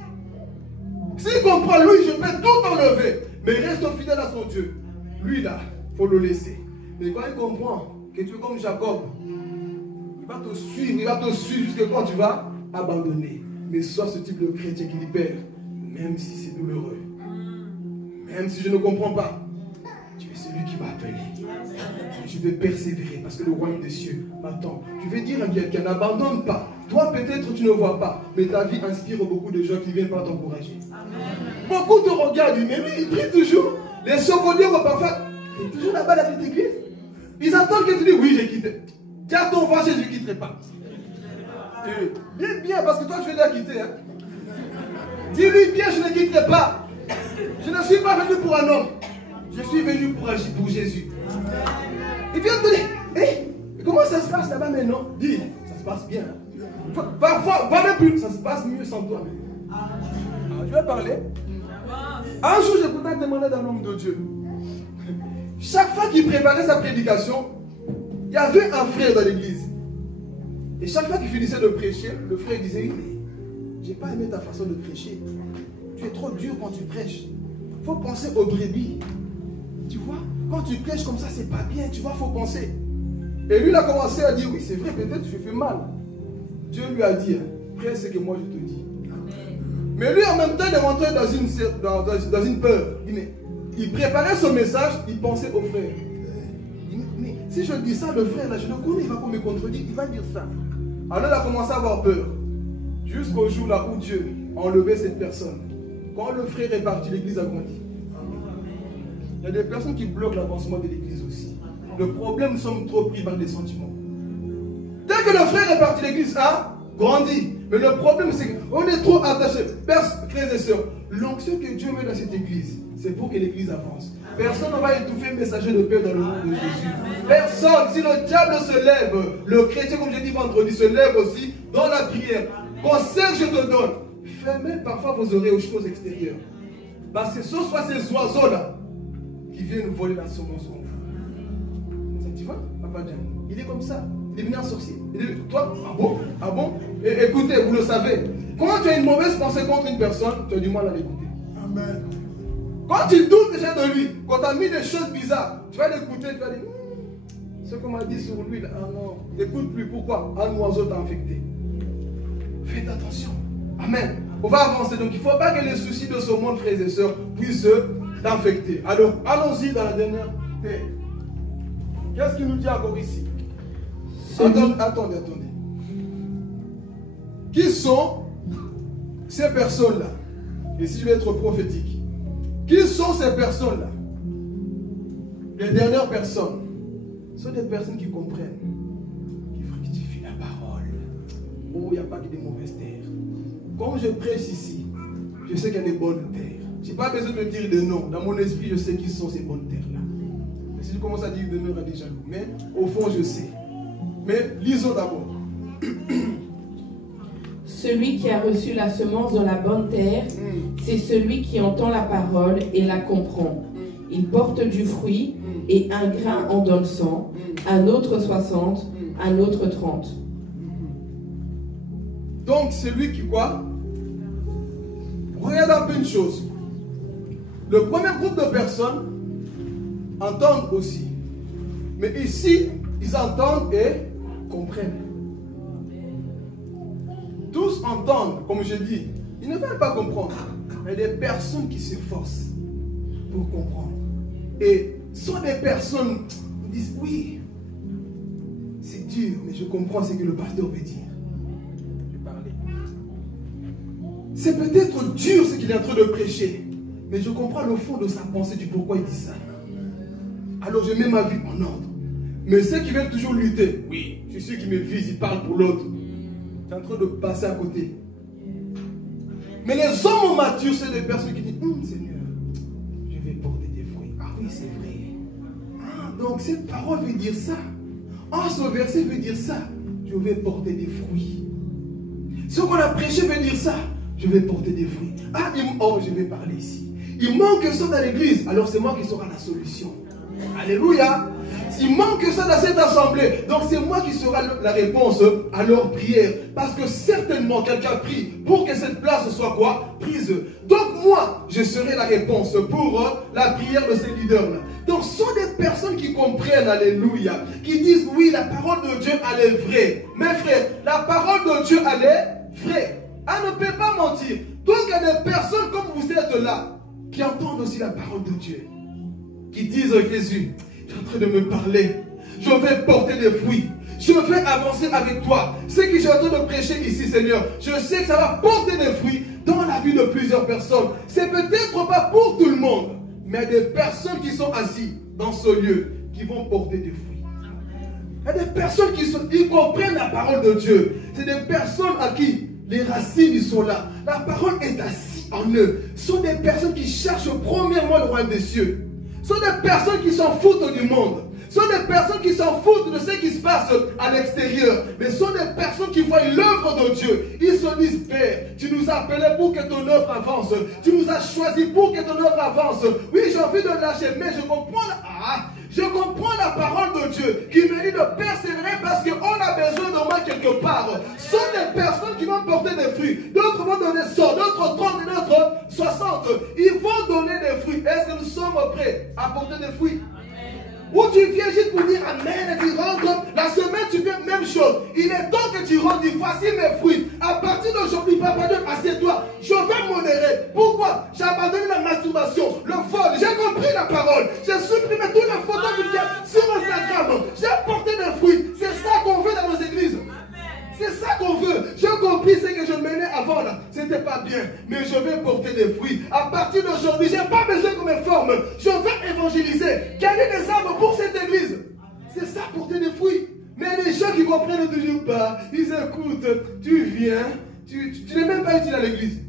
S'il comprend, lui, je peux tout enlever, mais reste fidèle à son Dieu. Lui là, il faut le laisser. Mais quand il comprend que tu es comme Jacob, il va te suivre jusqu'à quand tu vas abandonner. Mais sois ce type de chrétien qui libère, même si c'est douloureux. Même si je ne comprends pas, tu es celui qui m'a appelé. Je vais persévérer parce que le royaume des cieux m'attend. Je vais dire à quelqu'un, n'abandonne pas. Toi peut-être tu ne vois pas, mais ta vie inspire beaucoup de gens qui viennent pas t'encourager. Beaucoup te regardent, mais lui il prie toujours. Les secondaires parfois, il est toujours là-bas à la petite église. Ils attendent que tu dis oui j'ai quitté. Dis à ton voisin je ne quitterai pas. Bien, parce que toi tu veux la quitter. Hein? Dis-lui bien je ne quitterai pas. Je ne suis pas venu pour un homme. Je suis venu pour agir pour Jésus. Il vient te dire, hey, comment ça se passe là-bas maintenant? Dis, ça se passe bien. Parfois, va même plus, ça se passe mieux sans toi. Je vais parler. Un jour, j'écoutais un témoignage d'un homme de Dieu. Chaque fois qu'il préparait sa prédication, il y avait un frère dans l'église. Et chaque fois qu'il finissait de prêcher, le frère disait, oui, mais j'ai pas aimé ta façon de prêcher. Tu es trop dur quand tu prêches. Il faut penser aux brebis. Tu vois, quand tu prêches comme ça, c'est pas bien, tu vois, il faut penser. Et lui, il a commencé à dire, oui, c'est vrai, peut-être je fais mal. Dieu lui a dit, prêche ce que moi je te dis. Mais lui, en même temps, il est rentré dans une peur. Il préparait son message, il pensait au frère. Mais si je dis ça, le frère, là, je le connais, il va me contredire, il va dire ça. Alors il a commencé à avoir peur. Jusqu'au jour là où Dieu a enlevé cette personne. Quand le frère est parti, l'église a grandi. Il y a des personnes qui bloquent l'avancement de l'église aussi. Le problème, nous sommes trop pris par des sentiments. Dès que le frère est parti, l'église a grandi. Mais le problème, c'est qu'on est trop attachés. Frères et sœurs, l'onction que Dieu met dans cette église, c'est pour que l'église avance. Personne ne va étouffer le messager de paix dans le nom de Jésus. Personne. Si le diable se lève, le chrétien, comme j'ai dit vendredi, se lève aussi dans la prière. Conseil que je te donne, fermez parfois vos oreilles aux choses extérieures. Parce que ce soit ces oiseaux-là qui viennent voler la semence en vous. Tu vois, Papa Diane, il est comme ça. Il est venu un sorcier. Il dit, toi, ah bon? Ah bon? Et écoutez, vous le savez. Quand tu as une mauvaise pensée contre une personne, tu as du mal à l'écouter. Amen. Quand tu doutes déjà de lui, quand tu as mis des choses bizarres, tu vas l'écouter, tu vas dire, ce qu'on m'a dit sur lui, là, ah non, n'écoute plus. Pourquoi? Un oiseau t'a infecté. Faites attention. Amen. On va avancer. Donc, il ne faut pas que les soucis de ce monde, frères et sœurs, puissent t'infecter. Alors, allons-y dans la dernière paix. Qu'est-ce qu'il nous dit encore ici? Attendez. Qui sont ces personnes-là? Et si je vais être prophétique, qui sont ces personnes-là? Les dernières personnes sont des personnes qui comprennent, qui fructifient la parole. Oh, il n'y a pas que des mauvaises terres. Comme je prêche ici, je sais qu'il y a des bonnes terres. Je n'ai pas besoin de dire de nom. Dans mon esprit, je sais qui sont ces bonnes terres-là. Mais si je commence à dire de nom, on est jaloux. Mais au fond, je sais. Mais lisons d'abord. Celui qui a reçu la semence dans la bonne terre, c'est celui qui entend la parole et la comprend. Il porte du fruit et un grain en donne 100, un autre 60, un autre 30. Donc celui qui quoi? Regarde un peu une chose. Le premier groupe de personnes entendent aussi. Mais ici, ils entendent et comprennent. Tous entendent, comme je dis, ils ne veulent pas comprendre. Mais des personnes qui s'efforcent pour comprendre. Et sont des personnes qui disent, oui, c'est dur, mais je comprends ce que le pasteur veut dire. Je vais parler. C'est peut-être dur ce qu'il est en train de prêcher, mais je comprends le fond de sa pensée, du pourquoi il dit ça. Alors je mets ma vie en ordre. Mais ceux qui veulent toujours lutter, oui, je suis ceux qui me visent, ils parlent pour l'autre. Tu es en train de passer à côté. Mais les hommes matures, c'est des personnes qui disent, Seigneur, je vais porter des fruits. Ah oui, c'est vrai. Ah, donc cette parole veut dire ça. Ah, ce verset veut dire ça. Je vais porter des fruits. Ce qu'on a prêché veut dire ça. je vais porter des fruits. Ah, oh, je vais parler ici. Il manque ça dans l'église, alors c'est moi qui serai la solution. Alléluia. Il manque ça dans cette assemblée, donc c'est moi qui serai la réponse à leur prière. Parce que certainement quelqu'un prie pour que cette place soit quoi? Prise. Donc moi, je serai la réponse pour la prière de ces leaders-là. Donc ce sont des personnes qui comprennent, alléluia, qui disent oui, la parole de Dieu, elle est vraie. Mes frères, la parole de Dieu, elle est vraie. Elle ne peut pas mentir. Donc il y a des personnes comme vous êtes là, qui entendent aussi la parole de Dieu, qui disent Jésus, tu es en train de me parler, je vais porter des fruits, je vais avancer avec toi. Ce que j'ai en train de prêcher ici, Seigneur, je sais que ça va porter des fruits dans la vie de plusieurs personnes. C'est peut-être pas pour tout le monde, mais des personnes qui sont assises dans ce lieu, qui vont porter des fruits. Il y a des personnes qui comprennent la parole de Dieu. C'est des personnes à qui les racines ils sont là. La parole est assise en eux. Ce sont des personnes qui cherchent premièrement le royaume des cieux. Ce sont des personnes qui s'en foutent du monde. Ce sont des personnes qui s'en foutent de ce qui se passe à l'extérieur. Mais ce sont des personnes qui voient l'œuvre de Dieu. Ils se disent, Père, tu nous as appelés pour que ton œuvre avance. Tu nous as choisis pour que ton œuvre avance. Oui, j'ai envie de lâcher, mais je comprends la parole de Dieu qui me dit de persévérer parce qu'on a besoin de moi quelque part. Ce sont des personnes qui vont porter des fruits. D'autres vont donner 100, d'autres 30 et d'autres 60. Ils vont donner des fruits. Est-ce que nous sommes prêts à porter des fruits? Ou tu viens juste pour dire Amen et tu rentres. La semaine tu fais même chose. Il est temps que tu rentres. Dis voici mes fruits. À partir d'aujourd'hui, Papa Dieu, assieds-toi. Je vais modérer. Pourquoi? J'ai abandonné la masturbation, le vol. J'ai compris la parole. J'ai supprimé toutes les photos vulgaires sur Instagram. J'ai porté des fruits. C'est ça qu'on veut dans nos églises. C'est ça qu'on veut. J'ai compris ce que je menais avant là. C'était pas bien. Mais je vais porter des fruits. À partir d'aujourd'hui, j'ai pas besoin qu'on me forme. Je vais évangéliser. Gagner des âmes pour cette église. C'est ça, porter des fruits. Mais il y a des gens qui comprennent toujours pas. Ils écoutent. Tu viens. Tu n'es même pas utile à l'église.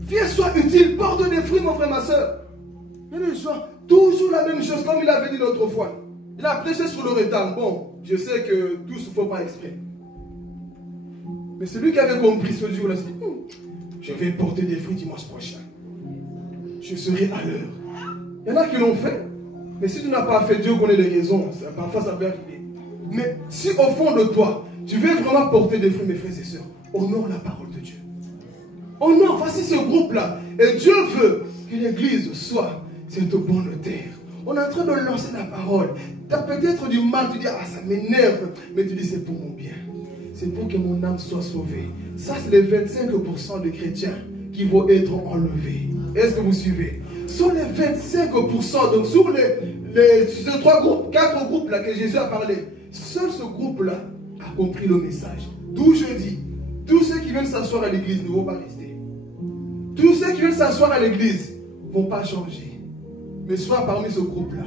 Viens, sois utile. Porte des fruits, mon frère, ma soeur. Il y a des gens, toujours la même chose, comme il avait dit l'autre fois. Il a prêché sur le rétard. Bon, je sais que tout se fait pas exprès. Mais celui qui avait compris ce jour-là, s'est dit, je vais porter des fruits dimanche prochain. Je serai à l'heure. Il y en a qui l'ont fait. Mais si tu n'as pas fait, Dieu connaît les raisons. Parfois, ça peut arriver. Mais si au fond de toi, tu veux vraiment porter des fruits, mes frères et sœurs, honore la parole de Dieu. Honore, voici ce groupe-là. Et Dieu veut que l'église soit cette bonne terre. On est en train de lancer la parole. Tu as peut-être du mal, tu dis, ah, ça m'énerve. Mais tu dis, c'est pour mon bien. C'est pour que mon âme soit sauvée. Ça, c'est les 25% de chrétiens qui vont être enlevés. Est-ce que vous suivez? Sur les 25%, donc sur ces 4 groupes là que Jésus a parlé, seul ce groupe-là a compris le message. D'où je dis, tous ceux qui viennent s'asseoir à l'église ne vont pas rester. Tous ceux qui viennent s'asseoir à l'église ne vont pas changer. Mais sois parmi ce groupe-là.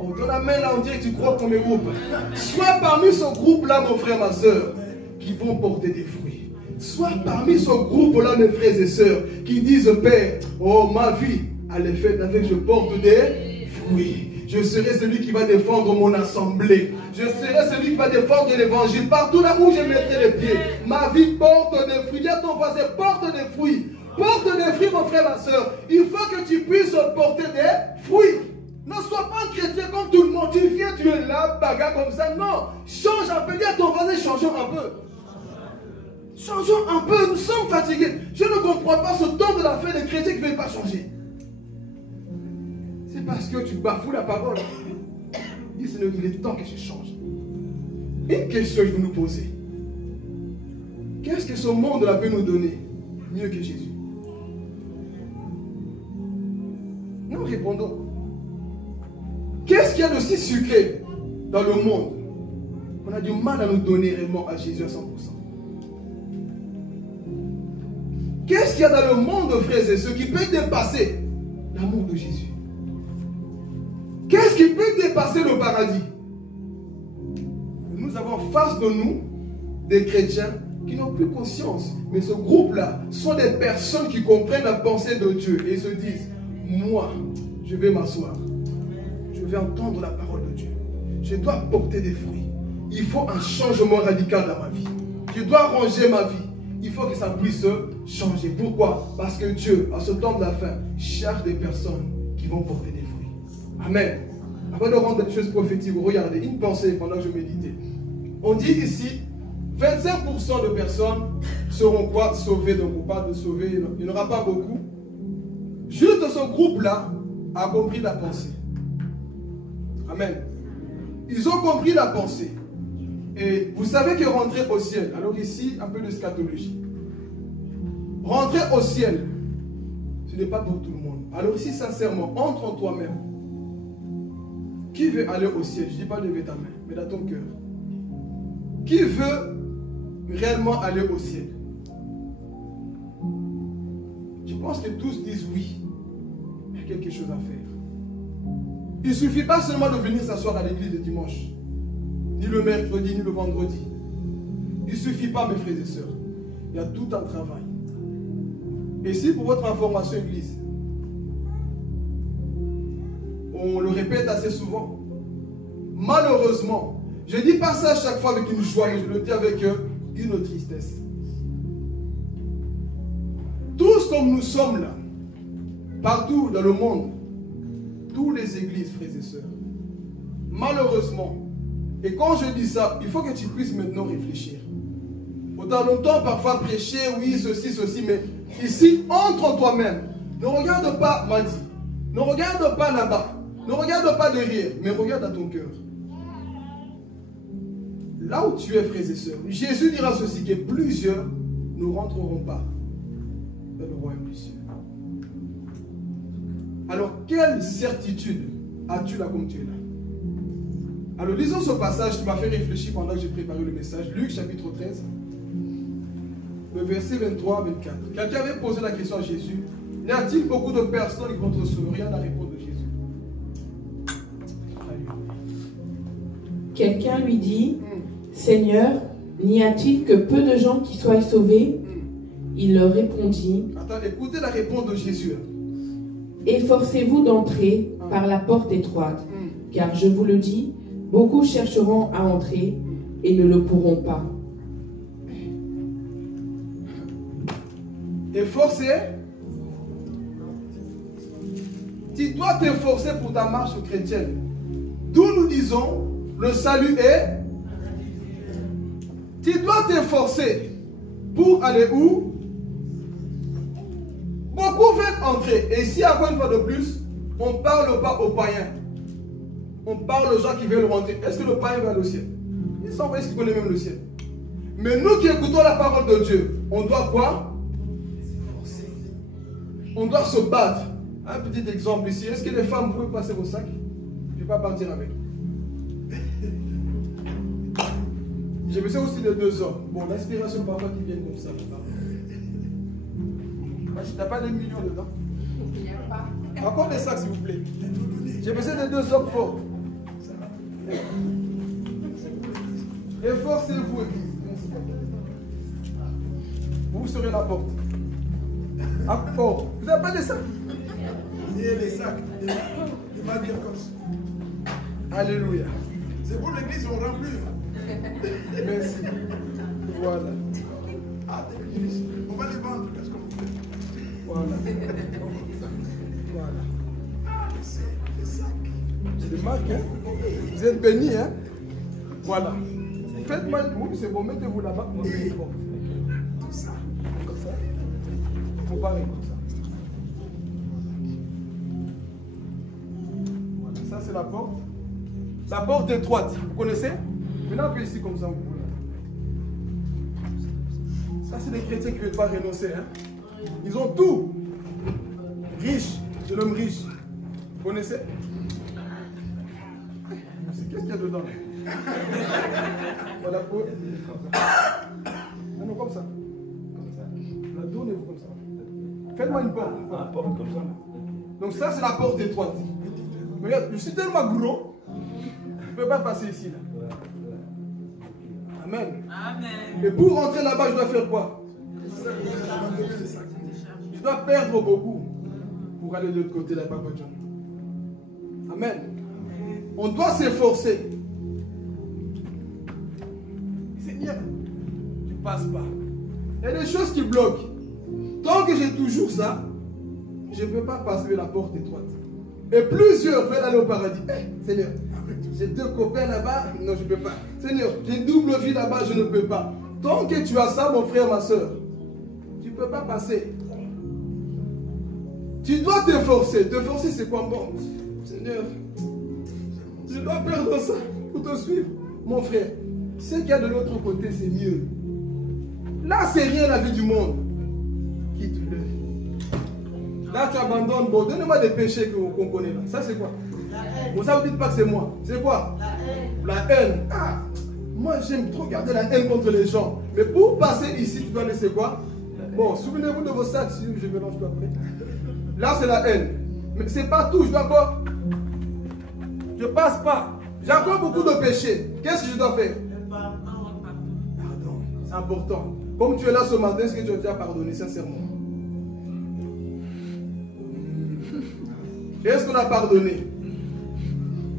On donne la main là, on dirait que tu crois pour mes groupes. Sois parmi ce groupe-là, mon frère, ma soeur, qui vont porter des fruits. Sois parmi ce groupe-là, mes frères et sœurs, qui disent, Père, oh, ma vie, à l'effet avec je porte des fruits. Je serai celui qui va défendre mon assemblée. Je serai celui qui va défendre l'évangile. Partout là où je mettrai les pieds. Ma vie porte des fruits. Dis à ton voisin, porte des fruits. Porte des fruits, mon frère, ma soeur. Il faut que tu puisses porter des fruits. Ne sois pas un chrétien comme tout le monde. Tu viens, tu es là, bagarre comme ça. Non. Change un peu. Dis à ton voisin, changeons un peu. Changeons un peu. Nous sommes fatigués. Je ne comprends pas ce temps de la fin des chrétiens qui ne veulent pas changer. C'est parce que tu bafoues la parole. Dis, Seigneur, il est temps que je change. Une question que je veux nous poser. Qu'est-ce que ce monde-là peut nous donner mieux que Jésus? Nous répondons. Qu'est-ce qu'il y a de si sucré dans le monde qu'on a du mal à nous donner réellement à Jésus à 100%? Qu'est-ce qu'il y a dans le monde, frères et sœurs, qui peut dépasser l'amour de Jésus? Qu'est-ce qui peut dépasser le paradis? Nous avons face de nous des chrétiens qui n'ont plus conscience. Mais ce groupe-là sont des personnes qui comprennent la pensée de Dieu et se disent, moi, je vais m'asseoir. Je vais entendre la parole de Dieu. Je dois porter des fruits. Il faut un changement radical dans ma vie. Je dois ranger ma vie. il faut que ça puisse changer. Pourquoi? Parce que Dieu, à ce temps de la fin, cherche des personnes qui vont porter des fruits. Amen. Avant de rendre des choses prophétiques, regardez, une pensée pendant que je méditais. On dit ici, 25% de personnes seront quoi? Sauvées. Donc on parle de sauver, il n'y en aura pas beaucoup. Juste ce groupe-là a compris la pensée. Amen. Ils ont compris la pensée. Et vous savez que rentrer au ciel, alors ici, un peu de scatologie. Rentrer au ciel, ce n'est pas pour tout le monde. Alors ici, sincèrement, entre en toi-même. Qui veut aller au ciel? Je ne dis pas lever ta main, mais dans ton cœur. Qui veut réellement aller au ciel? Je pense que tous disent oui. Il y a quelque chose à faire. Il ne suffit pas seulement de venir s'asseoir à l'église le dimanche, ni le mercredi, ni le vendredi. Il ne suffit pas, mes frères et sœurs. Il y a tout un travail. Et si pour votre information, église, on le répète assez souvent, malheureusement, je ne dis pas ça chaque fois avec une joie, mais je le dis avec une tristesse. Tous comme nous sommes là, partout dans le monde, toutes les églises, frères et sœurs, malheureusement, et quand je dis ça, il faut que tu puisses maintenant réfléchir. Autant longtemps, parfois prêcher, oui, ceci, ceci, mais ici, entre en toi-même. Ne regarde pas Madi, ne regarde pas là-bas, ne regarde pas derrière, mais regarde à ton cœur. Là où tu es, frères et sœurs, Jésus dira ceci, que plusieurs ne rentreront pas dans le royaume des cieux. Alors, quelle certitude as-tu là comme tu es là? Alors, lisons ce passage qui m'a fait réfléchir pendant que j'ai préparé le message. Luc, chapitre 13, le verset 23 à 24. Quelqu'un avait posé la question à Jésus. Y a-t-il beaucoup de personnes qui vont te sauver? Rien à répondre de Jésus. Quelqu'un lui dit, Seigneur, n'y a-t-il que peu de gens qui soient sauvés? Il leur répondit, attends, écoutez la réponse de Jésus. Efforcez-vous d'entrer par la porte étroite, car je vous le dis, beaucoup chercheront à entrer et ne le pourront pas. Efforcer. Tu dois t'efforcer pour ta marche chrétienne. D'où nous disons, le salut est. Tu dois t'efforcer pour aller où? Beaucoup veulent entrer. Et ici, encore une fois de plus, on ne parle pas aux païens. On parle aux gens qui veulent rentrer. Est-ce que le païen va au ciel? Ils sont est-ce qu'il connaît même le ciel? Mais nous qui écoutons la parole de Dieu, on doit quoi? S'efforcer. On doit se battre. Un petit exemple ici. Est-ce que les femmes peuvent passer vos sacs? Je ne vais pas partir avec. J'ai besoin aussi de 2 hommes. Bon, l'inspiration parfois qui vient comme ça. Tu n'as pas des millions dedans. Encore des sacs, s'il vous plaît. J'ai besoin de 2 hommes forts. Efforcez-vous, église. Vous serez la porte. Ah, oh, vous n'avez pas de sacs? Il y a des sacs. Il va dire comme ça. Alléluia. C'est pour l'église, on remplit. Merci. Voilà. Ah, on va les vendre. Voilà. Voilà. Ah, c'est des sacs. C'est des marques, hein? Vous êtes bénis, hein? Voilà. Faites-moi une roue, c'est bon, mettez-vous là-bas. Tout ça. Comme ça. Comparez comme ça. Voilà. Ça, c'est la porte. La porte étroite. Vous connaissez? Maintenant, un peu ici comme ça, vous pouvez. Ça, c'est des chrétiens qui ne veulent pas renoncer, hein? Ils ont tout. Riche, c'est l'homme riche. Vous connaissez? Qu'est-ce qu'il y a dedans? Voilà pour. Non, comme ça. Comme ça. La tournez-vous comme ça. Faites-moi une porte. Une porte comme ça. Donc ça, c'est la porte étroite. Regarde, je suis tellement gros, je ne peux pas passer ici. Là. Amen. Amen. Et pour rentrer là-bas, je dois faire quoi? Je dois perdre beaucoup pour aller de l'autre côté là, Papa John. Amen. On doit s'efforcer. Seigneur, tu ne passes pas. Il y a des choses qui bloquent. Tant que j'ai toujours ça, je ne peux pas passer la porte étroite. Et plusieurs veulent aller au paradis. Seigneur, j'ai 2 copains là-bas, non, je ne peux pas. Seigneur, j'ai une double vie là-bas, je ne peux pas. Tant que tu as ça, mon frère, ma soeur, tu ne peux pas passer. Tu dois te forcer. Te forcer, c'est quoi? Bon, Seigneur, je dois perdre ça pour te suivre. Mon frère, ce qu'il y a de l'autre côté, c'est mieux. Là, c'est rien la vie du monde. Quitte-le. Là, tu abandonnes. Bon, donnez-moi des péchés qu'on connaît là. Ça, c'est quoi? Bon, ça, vous ne dites pas que c'est moi. C'est quoi? La haine. Ah, moi, j'aime trop garder la haine contre les gens. Mais pour passer ici, tu dois laisser quoi? Bon, souvenez-vous de vos sacs, si je mélange tout après. Là, c'est la haine. Mais c'est pas tout, je dois encore. Je passe pas. J'ai encore beaucoup de péchés. Qu'est-ce que je dois faire? Pardon. C'est important. Comme tu es là ce matin, est-ce que tu as déjà pardonné sincèrement? Est-ce qu'on a pardonné?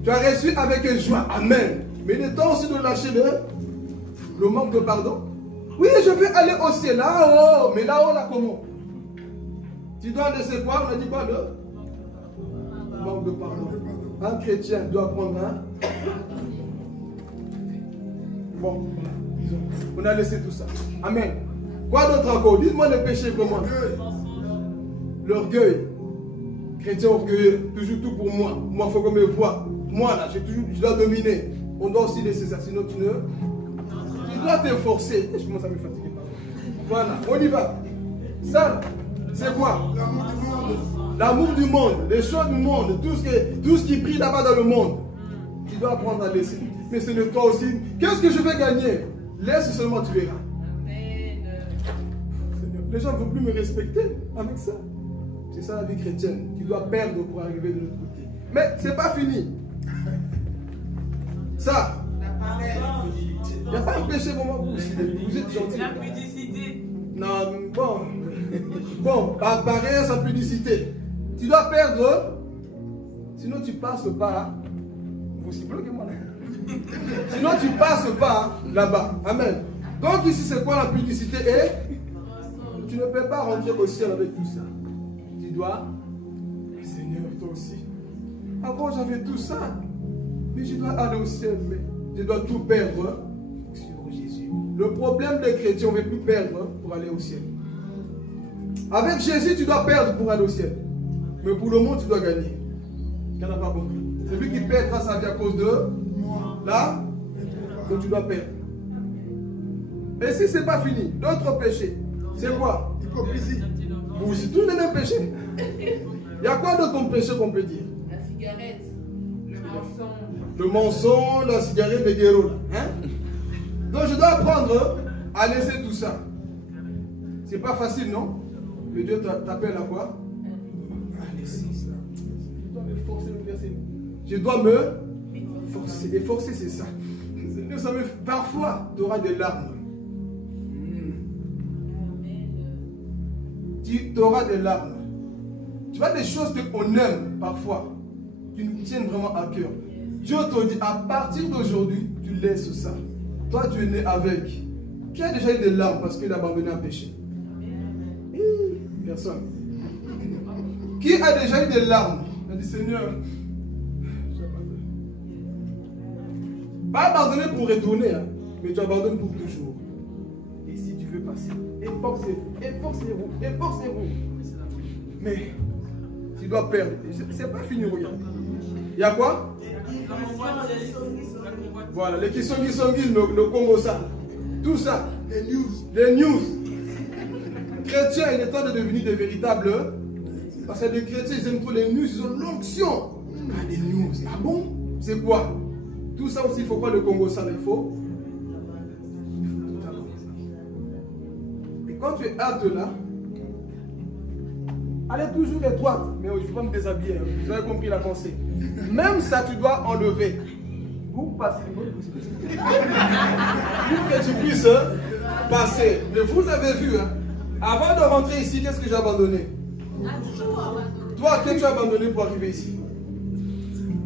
Tu as reçu avec joie. Amen. Mais il est temps aussi de lâcher le manque de pardon. Oui, je vais aller au ciel. Là-haut. Mais là-haut, là, comment? Tu dois laisser quoi? On a dit quoi? Le manque de pardon. Un chrétien doit prendre un. Bon, on a laissé tout ça. Amen. Quoi d'autre encore? Dites-moi le péché vraiment. L'orgueil. Chrétien orgueilleux, toujours tout pour moi. Moi, il faut qu'on me voie. Moi, là, je dois dominer. On doit aussi laisser ça, sinon tu dois te forcer. Je commence à me fatiguer. Voilà, on y va. Ça, c'est quoi? L'amour du monde. L'amour du monde, les choses du monde, tout ce qui brille là-bas dans le monde. Tu dois apprendre à laisser. Mais c'est le toi aussi. Qu'est-ce que je vais gagner? Laisse seulement, tu verras. Les gens ne vont plus me respecter avec ça. C'est ça la vie chrétienne. Tu dois perdre pour arriver de l'autre côté. Mais c'est pas fini. Ça. Il n'y a pas un péché pour moi. Vous êtes gentil. La pudicité. Non, bon. Bon, pareil, sa pudicité. Tu dois perdre. Sinon, tu passes pas. Vous aussi bloquez-moi là. Sinon, tu passes pas là-bas. Amen. Donc, ici, c'est quoi la pudicité? Et tu ne peux pas rentrer au ciel avec tout ça. Tu dois. Seigneur, toi aussi. Avant, j'avais tout ça. Mais je dois aller au ciel. Mais je dois tout perdre pour suivre Jésus. Le problème des chrétiens, on ne veut plus perdre pour aller au ciel. Avec Jésus, tu dois perdre pour aller au ciel. Mais pour le monde, tu dois gagner. Tu n'en as pas compris. C'est lui qui perdra sa vie à cause de moi. Là, donc tu dois perdre. Et si ce n'est pas fini, d'autres péchés, c'est quoi? Hypocrisie. Vous aussi, tous les mêmes péchés. Il y a quoi d'autre comme péché qu'on peut dire? La cigarette, le mensonge. Le mensonge, la cigarette, les guéros. Hein? Donc je dois apprendre à laisser tout ça. C'est pas facile, non? Mais Dieu t'appelle à quoi? À laisser ça. Je dois me forcer, je dois me forcer. Et forcer, c'est ça. Parfois, tu auras des larmes. Tu auras des larmes. Tu vois des choses qu'on aime parfois, qui nous tiennent vraiment à cœur. Dieu te dit, à partir d'aujourd'hui, tu laisses ça. Toi, tu es né avec. Qui a déjà eu des larmes parce qu'il a abandonné un péché? Personne. Qui a déjà eu des larmes? Il a dit, Seigneur, pas abandonner pour retourner, hein, mais tu abandonnes pour toujours. Et si tu veux passer, efforcez-vous, efforcez-vous, efforcez-vous. Mais tu dois perdre. C'est pas fini, regarde. Il y a quoi? Voilà, les qui sont le Congo, ça. Tout ça. Les news. Les news. Chrétiens, il est temps de devenir des véritables. Parce que les chrétiens, ils aiment trop les news, ils ont l'onction. Ah, les news. Ah bon? C'est quoi? Tout ça aussi, il ne faut pas le Congo, ça, il faut. tout avoir. Et quand tu es hâte là, elle est toujours étroite. Mais il ne faut pas me déshabiller. Hein. Vous avez compris la pensée. Même ça, tu dois enlever. Pour passer. Pour que tu puisses passer. Mais vous avez vu, hein, avant de rentrer ici, qu'est-ce que j'ai abandonné? Toi, qu'est-ce que tu as abandonné pour arriver ici?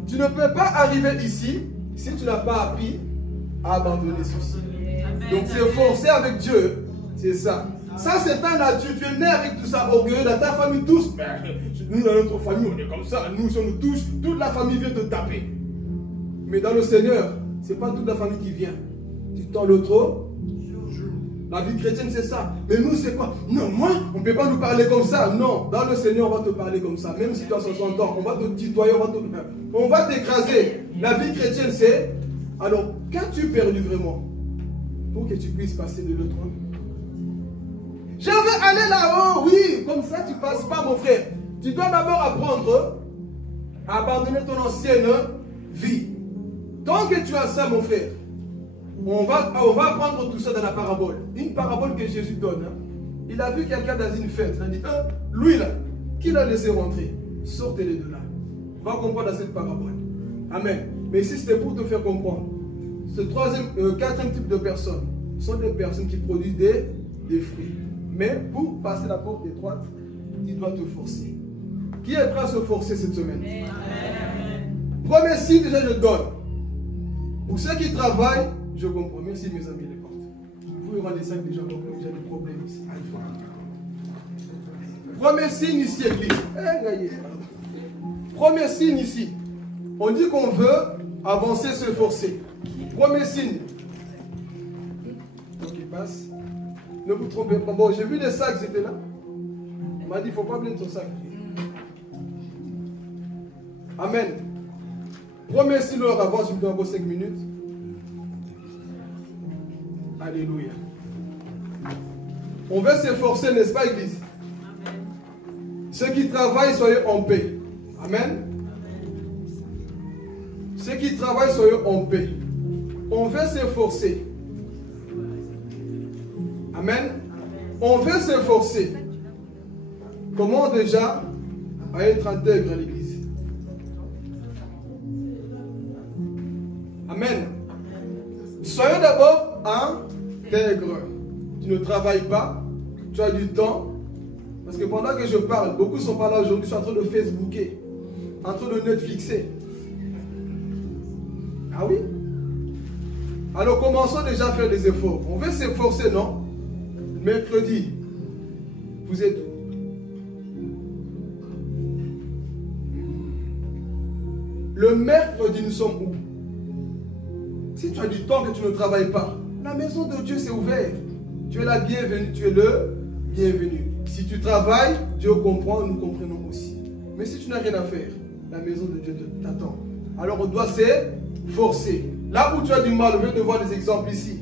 Tu ne peux pas arriver ici si tu n'as pas appris à abandonner ceci. Donc c'est forcer avec Dieu. C'est ça. Ça, c'est ta nature. Tu es né avec tout ça, orgueilleux. Dans ta famille, tous. Nous, dans notre famille, on est comme ça. Nous, si on nous touche, toute la famille vient te taper. Mais dans le Seigneur, ce n'est pas toute la famille qui vient. Tu tends le trop. La vie chrétienne, c'est ça. Mais nous, c'est quoi? Non, moi, on ne peut pas nous parler comme ça. Non, dans le Seigneur, on va te parler comme ça. Même si tu as 60 ans, on va te tutoyer, on va t'écraser. La vie chrétienne, c'est... Alors, qu'as-tu perdu vraiment pour que tu puisses passer de l'autre côté? Je veux aller là-haut, oui. Comme ça, tu ne passes pas, mon frère. Tu dois d'abord apprendre à abandonner ton ancienne vie. Tant que tu as ça, mon frère, on va apprendre tout ça dans la parabole. Une parabole que Jésus donne. Il a vu quelqu'un dans une fête. Il a dit, lui là, qui l'a laissé rentrer? Sortez-les de là. On va comprendre dans cette parabole. Amen. Mais ici, c'était pour te faire comprendre. Ce quatrième type de personnes sont des personnes qui produisent des fruits. Mais pour passer la porte étroite, tu dois te forcer. Qui est prêt à se forcer cette semaine? Amen. Premier signe, déjà je donne. Pour ceux qui travaillent, je comprends. Merci mes amis les portes. Vous pouvez rendre les sacs déjà, j'ai des problèmes ici. Premier signe ici, église. Premier signe ici. On dit qu'on veut avancer, se forcer. Premier signe. Donc il passe. Ne vous trompez pas. Bon, j'ai vu les sacs, c'était là. On m'a dit, il ne faut pas oublier ton sac. Amen. Premier signe, on avance, je me donne 5 minutes. Alléluia. On veut s'efforcer, n'est-ce pas, Église? Amen. Ceux qui travaillent, soyez en paix. Amen. Ceux qui travaillent, soyez en paix. On veut s'efforcer. Amen. On veut s'efforcer. Comment déjà à être intègre à l'église? Amen. Soyons d'abord intègres. Tu ne travailles pas, tu as du temps. Parce que pendant que je parle, beaucoup sont pas là aujourd'hui, sont en train de Facebooker, en train de Netflixer. Ah oui? Alors commençons déjà à faire des efforts. On veut s'efforcer, non? Mercredi, vous êtes où? Le mercredi, nous sommes où? Si tu as du temps que tu ne travailles pas, la maison de Dieu s'est ouverte. Tu es la bienvenue, tu es le bienvenu. Si tu travailles, Dieu comprend, nous comprenons aussi. Mais si tu n'as rien à faire, la maison de Dieu t'attend. Alors on doit s'efforcer. Là où tu as du mal, je vais te voir des exemples ici.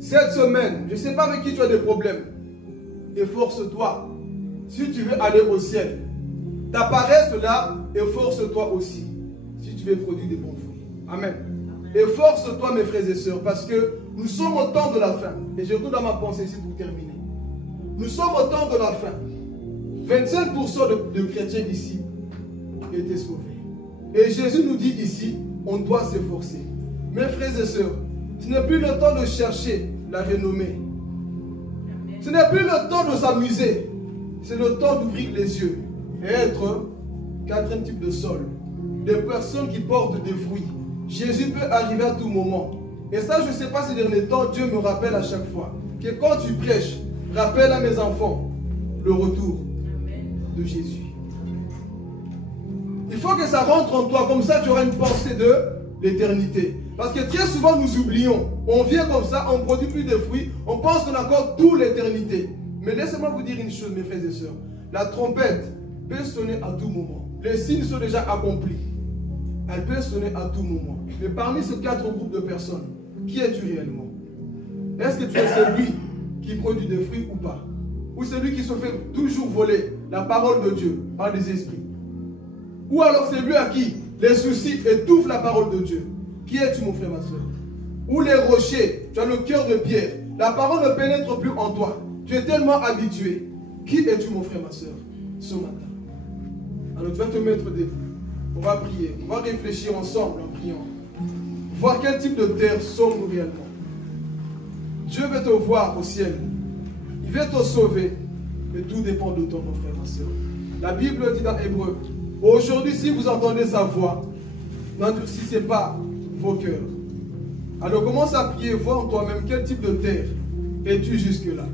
Cette semaine, je ne sais pas avec qui tu as des problèmes. Efforce-toi. Si tu veux aller au ciel, ta paresse là, efforce-toi aussi. Si tu veux produire des bons fruits. Amen. Efforce-toi, mes frères et sœurs, parce que nous sommes au temps de la fin. Et je retourne dans ma pensée ici pour terminer. Nous sommes au temps de la fin. 25% de chrétiens ici étaient sauvés. Et Jésus nous dit ici, on doit s'efforcer. Mes frères et sœurs, ce n'est plus le temps de chercher la renommée. Ce n'est plus le temps de s'amuser. C'est le temps d'ouvrir les yeux et être quatrième type de sol. Des personnes qui portent des fruits. Jésus peut arriver à tout moment. Et ça, je ne sais pas ces derniers temps, Dieu me rappelle à chaque fois que quand tu prêches, rappelle à mes enfants le retour de Jésus. Il faut que ça rentre en toi, comme ça tu auras une pensée de l'éternité. Parce que très souvent nous oublions. On vient comme ça, on ne produit plus de fruits, on pense qu'on a encore toute l'éternité. Mais laissez-moi vous dire une chose, mes frères et sœurs. La trompette peut sonner à tout moment. Les signes sont déjà accomplis. Elle peut sonner à tout moment. Mais parmi ces 4 groupes de personnes, qui es-tu réellement? Est-ce que tu es celui qui produit des fruits ou pas? Ou celui qui se fait toujours voler la parole de Dieu par des esprits? Ou alors celui à qui les soucis étouffent la parole de Dieu? Qui es-tu, mon frère, ma soeur? Ou les rochers, tu as le cœur de pierre, la parole ne pénètre plus en toi. Tu es tellement habitué. Qui es-tu, mon frère, ma soeur, ce matin? Alors tu vas te mettre debout. On va prier, on va réfléchir ensemble en priant. Voir quel type de terre sommes-nous réellement. Dieu veut te voir au ciel. Il veut te sauver. Mais tout dépend de toi, mon frère, ma soeur. La Bible dit dans Hébreu, aujourd'hui, si vous entendez sa voix, n'endurcissez pas vos cœurs. Alors commence à prier, vois en toi-même quel type de terre es-tu jusque-là.